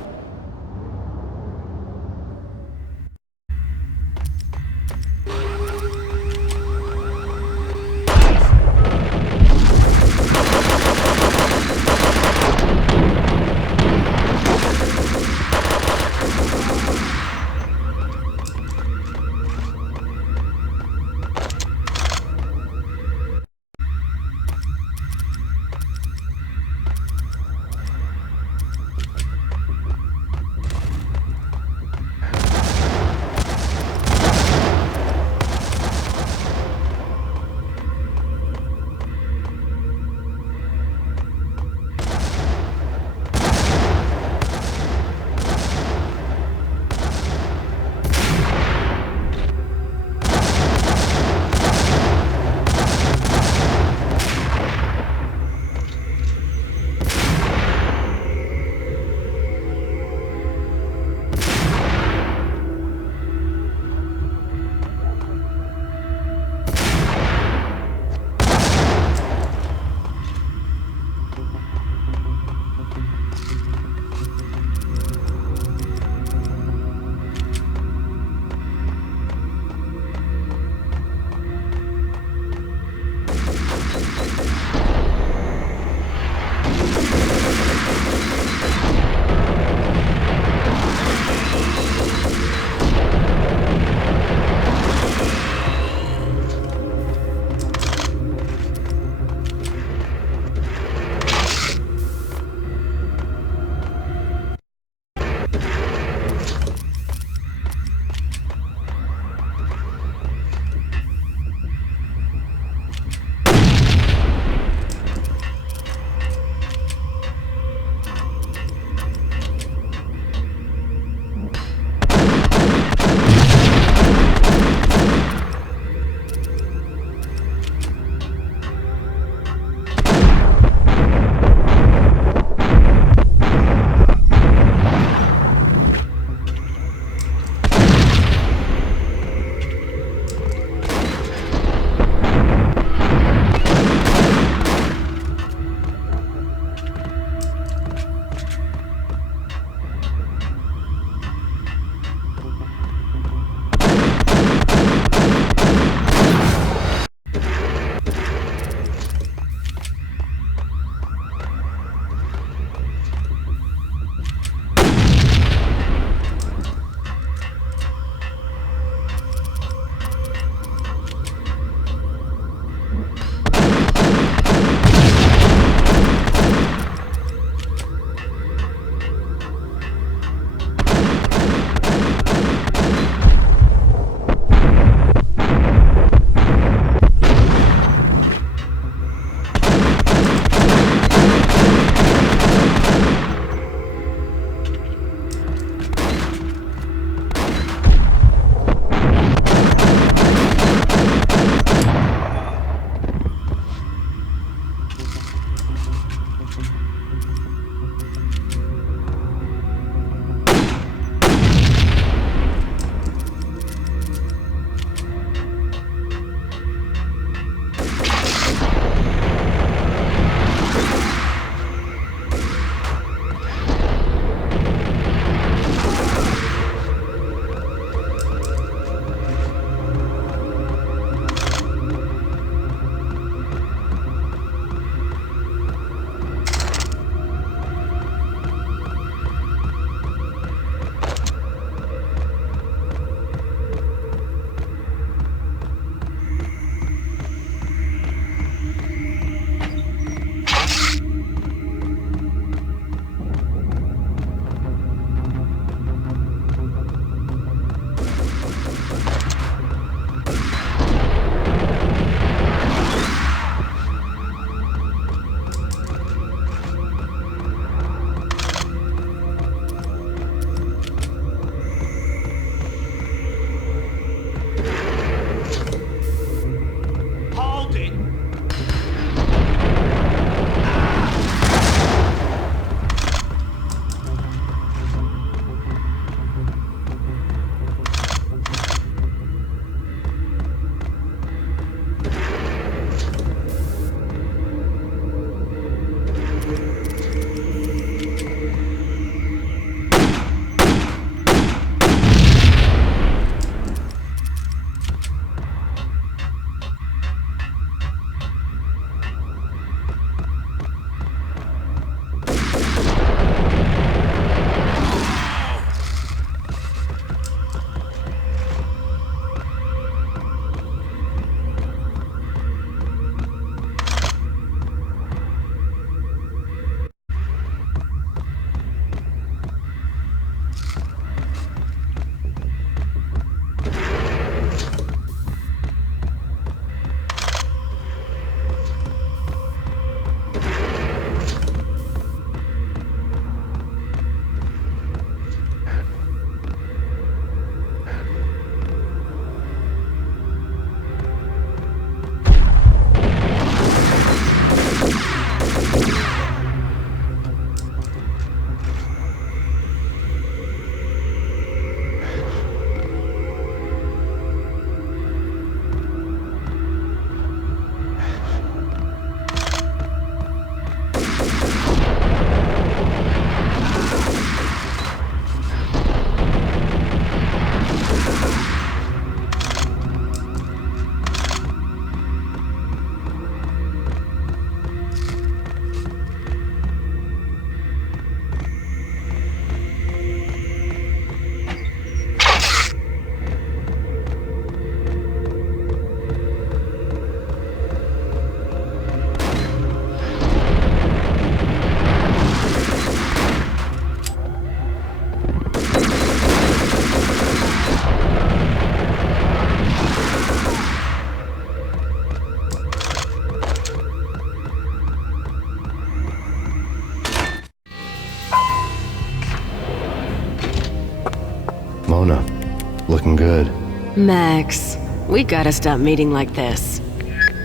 good. Max, we gotta stop meeting like this.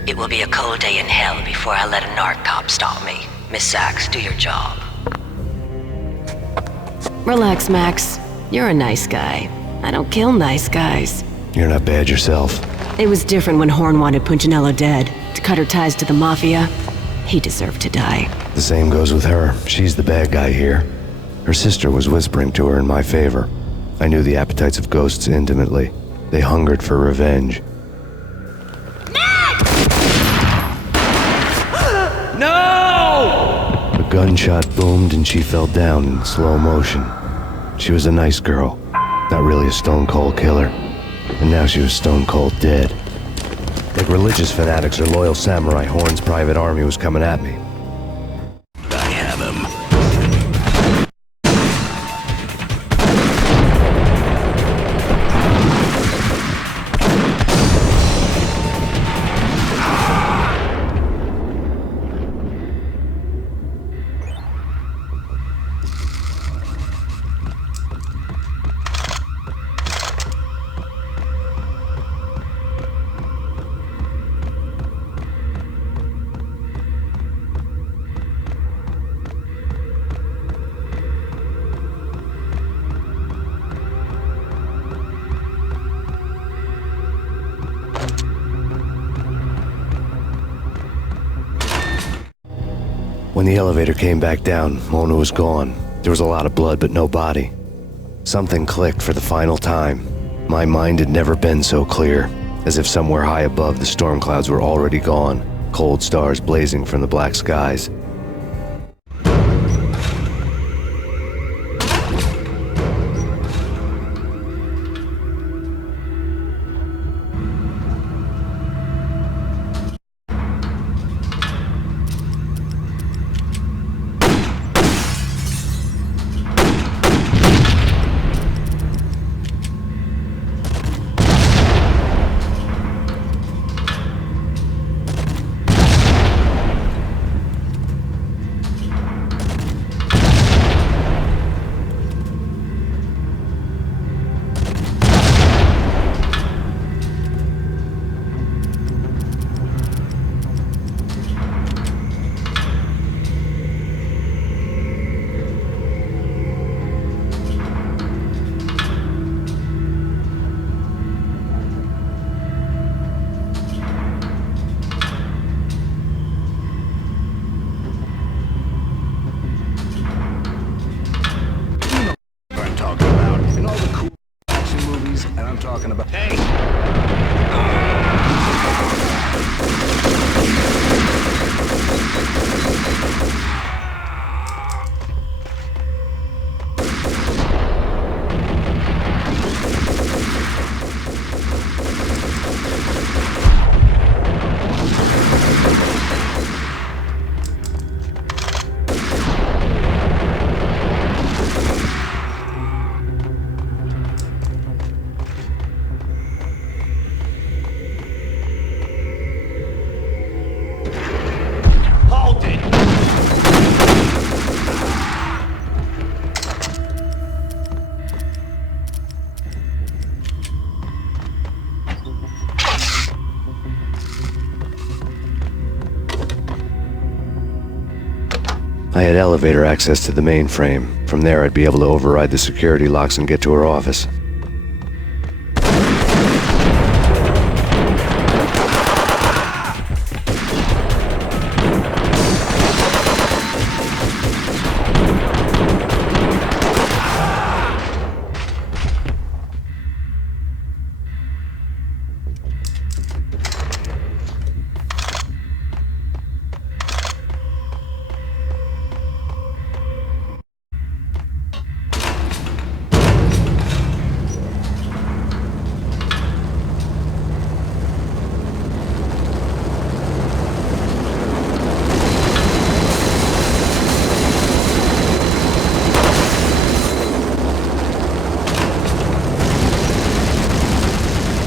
It will be a cold day in hell before I let a narc cop stop me. Miss Sachs, do your job. Relax, Max. You're a nice guy. I don't kill nice guys. You're not bad yourself. It was different when Horn wanted Punchinello dead. To cut her ties to the Mafia, he deserved to die. The same goes with her. She's the bad guy here. Her sister was whispering to her in my favor. I knew the appetites of ghosts intimately. They hungered for revenge. No! A gunshot boomed and she fell down in slow motion. She was a nice girl, not really a stone-cold killer. And now she was stone-cold dead. Like religious fanatics or loyal samurai, Horn's private army was coming at me. I have him. When the elevator came back down, Mona was gone. There was a lot of blood, but no body. Something clicked for the final time. My mind had never been so clear, as if somewhere high above the storm clouds were already gone, cold stars blazing from the black skies. I had elevator access to the mainframe. From there, I'd be able to override the security locks and get to her office.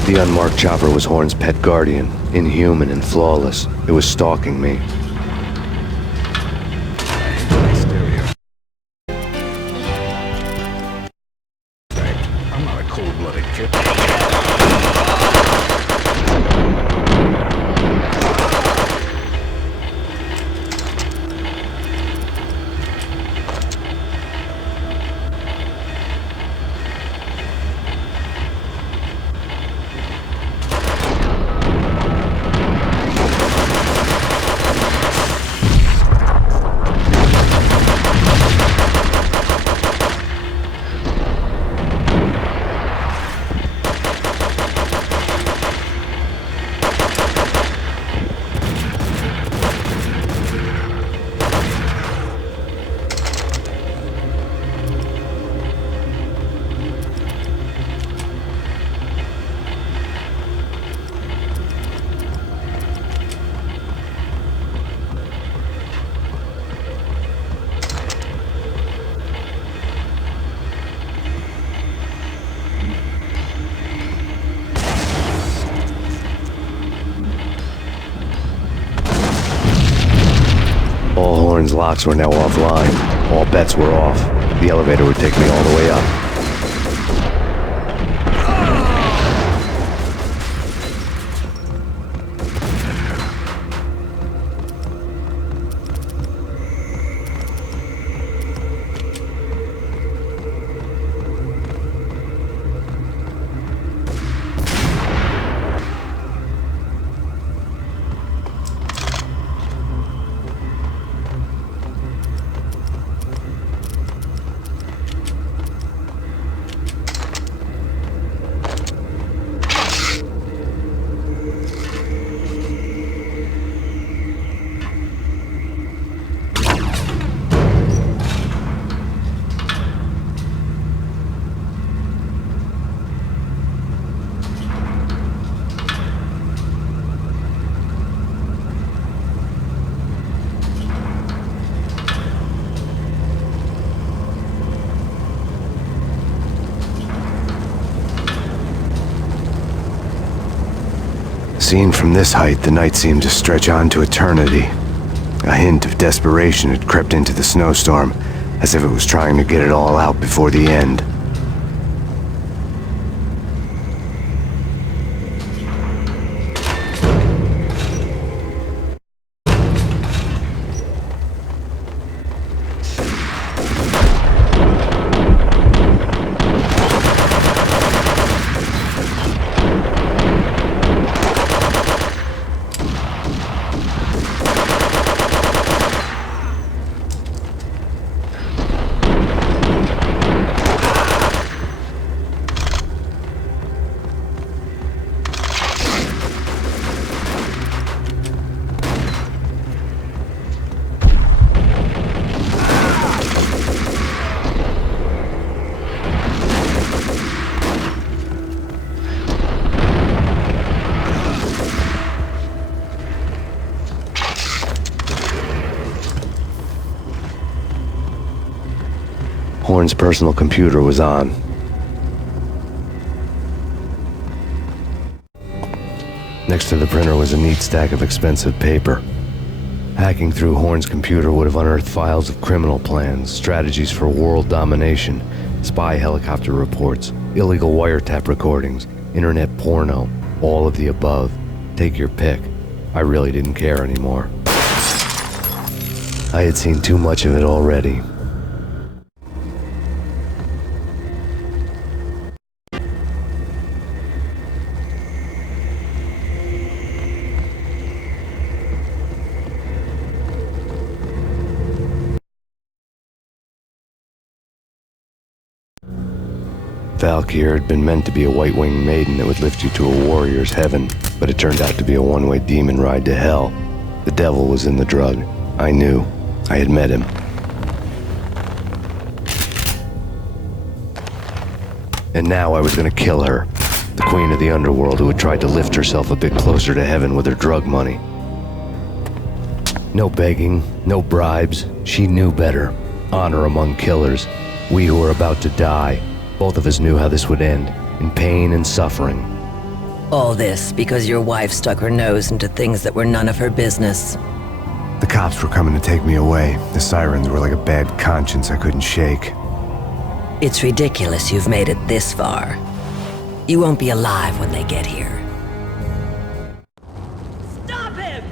The unmarked chopper was Horn's pet guardian, inhuman and flawless. It was stalking me. I'm not a cold-blooded kid. All Horn's locks were now offline. All bets were off. The elevator would take me all the way up. Seen from this height, the night seemed to stretch on to eternity. A hint of desperation had crept into the snowstorm, as if it was trying to get it all out before the end. Horn's personal computer was on. Next to the printer was a neat stack of expensive paper. Hacking through Horn's computer would have unearthed files of criminal plans, strategies for world domination, spy helicopter reports, illegal wiretap recordings, internet porno, all of the above. Take your pick. I really didn't care anymore. I had seen too much of it already. Valkyr had been meant to be a white-winged maiden that would lift you to a warrior's heaven, but it turned out to be a one-way demon ride to hell. The devil was in the drug. I knew. I had met him. And now I was gonna kill her, the queen of the underworld who had tried to lift herself a bit closer to heaven with her drug money. No begging, no bribes. She knew better. Honor among killers. We who were about to die. Both of us knew how this would end, in pain and suffering. All this because your wife stuck her nose into things that were none of her business. The cops were coming to take me away. The sirens were like a bad conscience I couldn't shake. It's ridiculous you've made it this far. You won't be alive when they get here. Stop him!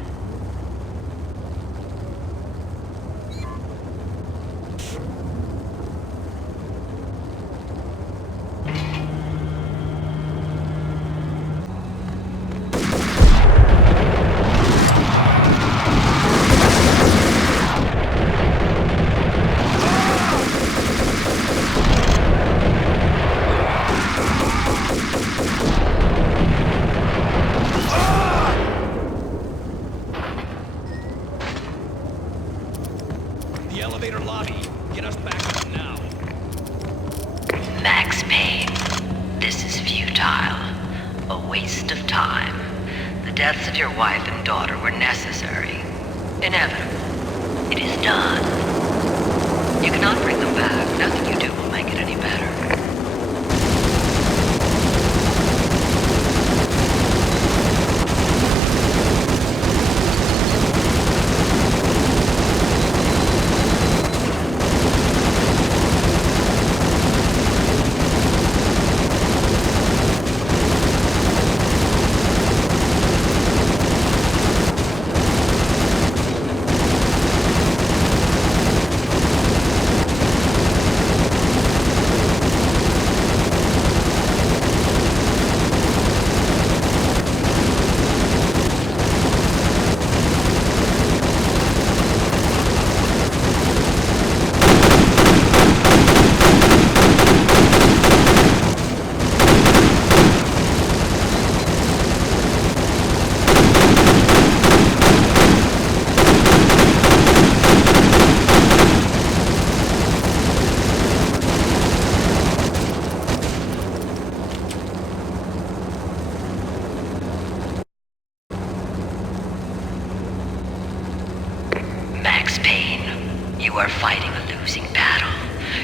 You are fighting a losing battle.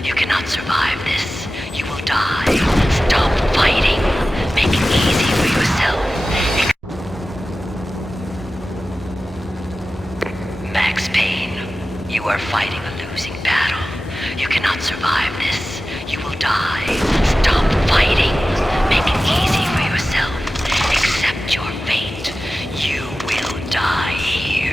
You cannot survive this. You will die. Stop fighting. Make it easy for yourself. Max Payne, you are fighting a losing battle. You cannot survive this. You will die. Stop fighting. Make it easy for yourself. Accept your fate. You will die here.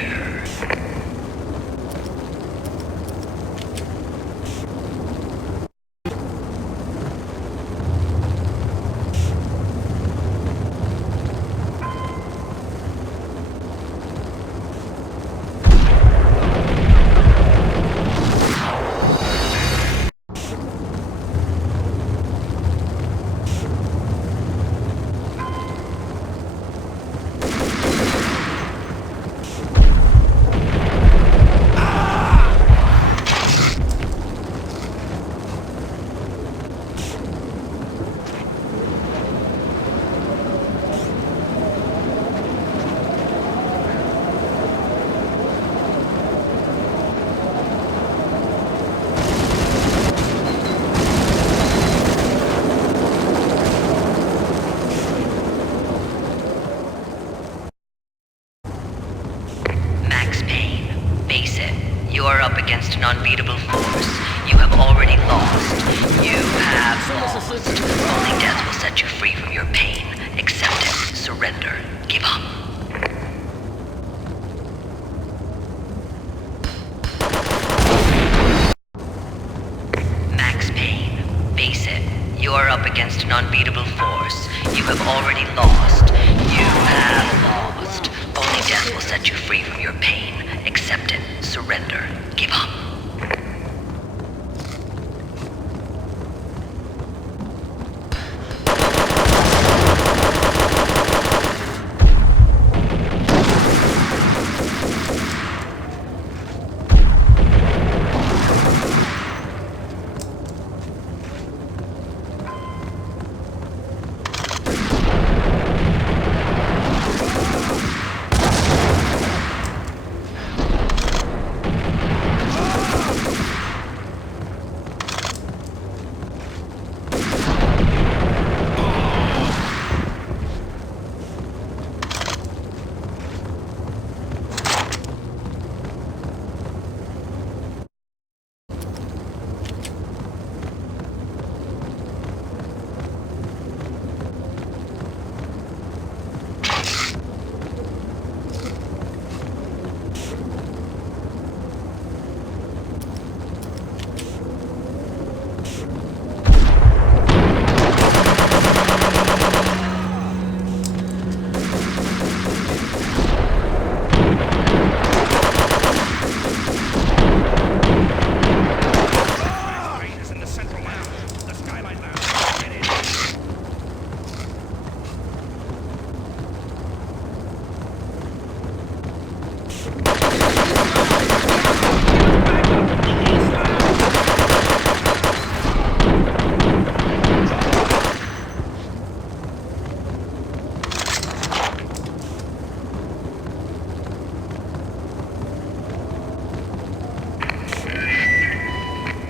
Against an unbeatable force. You have already lost. You have lost. Only death will set you free from your pain. Accept it. Surrender. Give up. Max Payne. Face it. You are up against an unbeatable force. You have already lost. You have lost. Only death will set you free from your pain. Accept it. Surrender. Give up.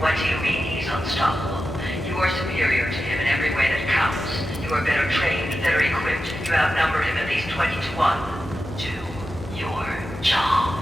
What do you mean he's unstoppable? You are superior to him in every way that counts. You are better trained, better equipped. You outnumber him at least 20 to 1. Do your job.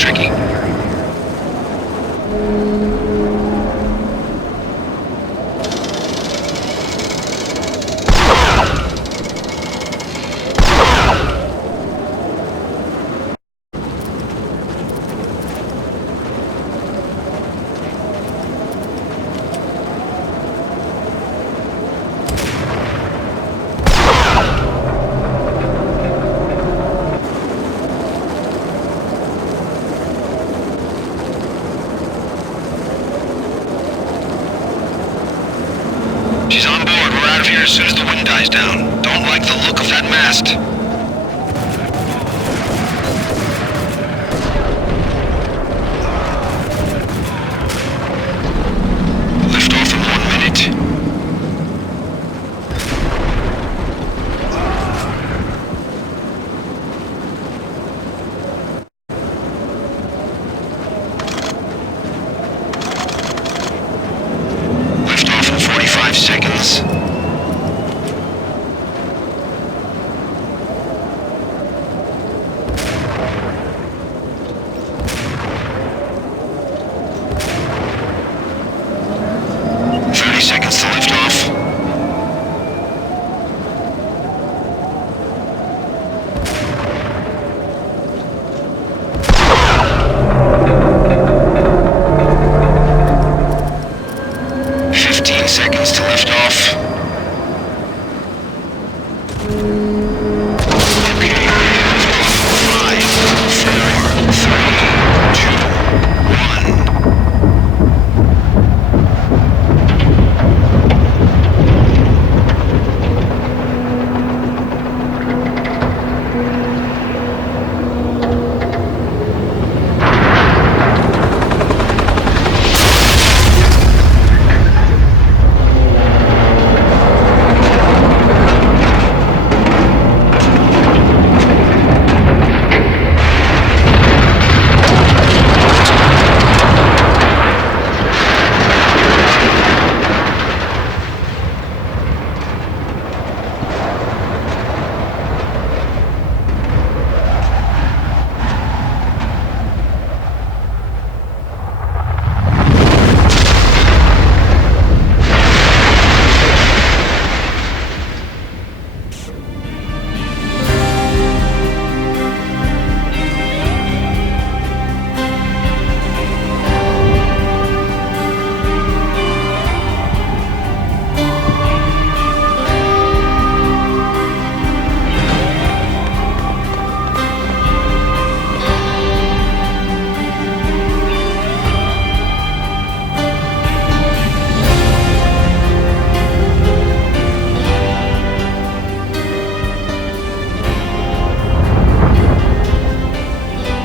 tricky. She's on board. We're out of here as soon as the wind dies down. Don't like the look of that mast. Lift off in 1 minute. Lift off in 45 seconds. Seconds to lift off. Seconds to lift off. Okay, lift off. 5, 4, 3, 2, 1.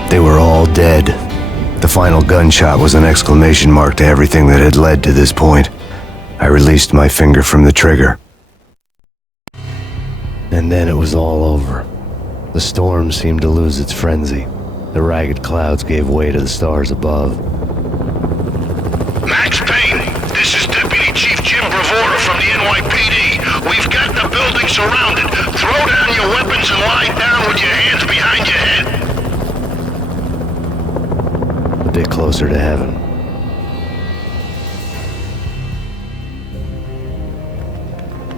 They were all dead. The final gunshot was an exclamation mark to everything that had led to this point. I released my finger from the trigger. And then it was all over. The storm seemed to lose its frenzy. The ragged clouds gave way to the stars above. Max Payne, this is Deputy Chief Jim Bravura from the NYPD. We've got the building surrounded. Throw down your weapons and lie down with your hands behind your head. A bit closer to heaven.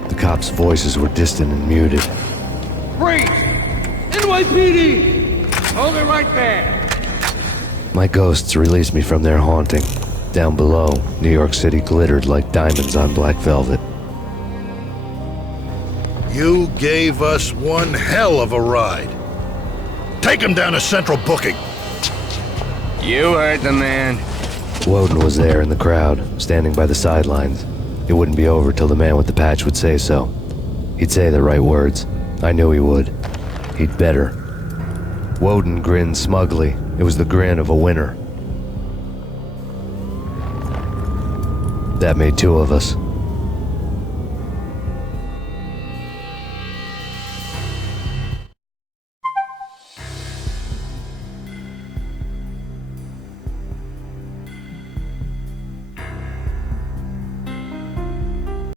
The cops' voices were distant and muted. Freeze! NYPD! Hold it right there! My ghosts released me from their haunting. Down below, New York City glittered like diamonds on black velvet. You gave us one hell of a ride. Take him down to Central Booking. You heard the man. Woden was there in the crowd, standing by the sidelines. It wouldn't be over till the man with the patch would say so. He'd say the right words. I knew he would. He'd better. Woden grinned smugly. It was the grin of a winner. That made two of us.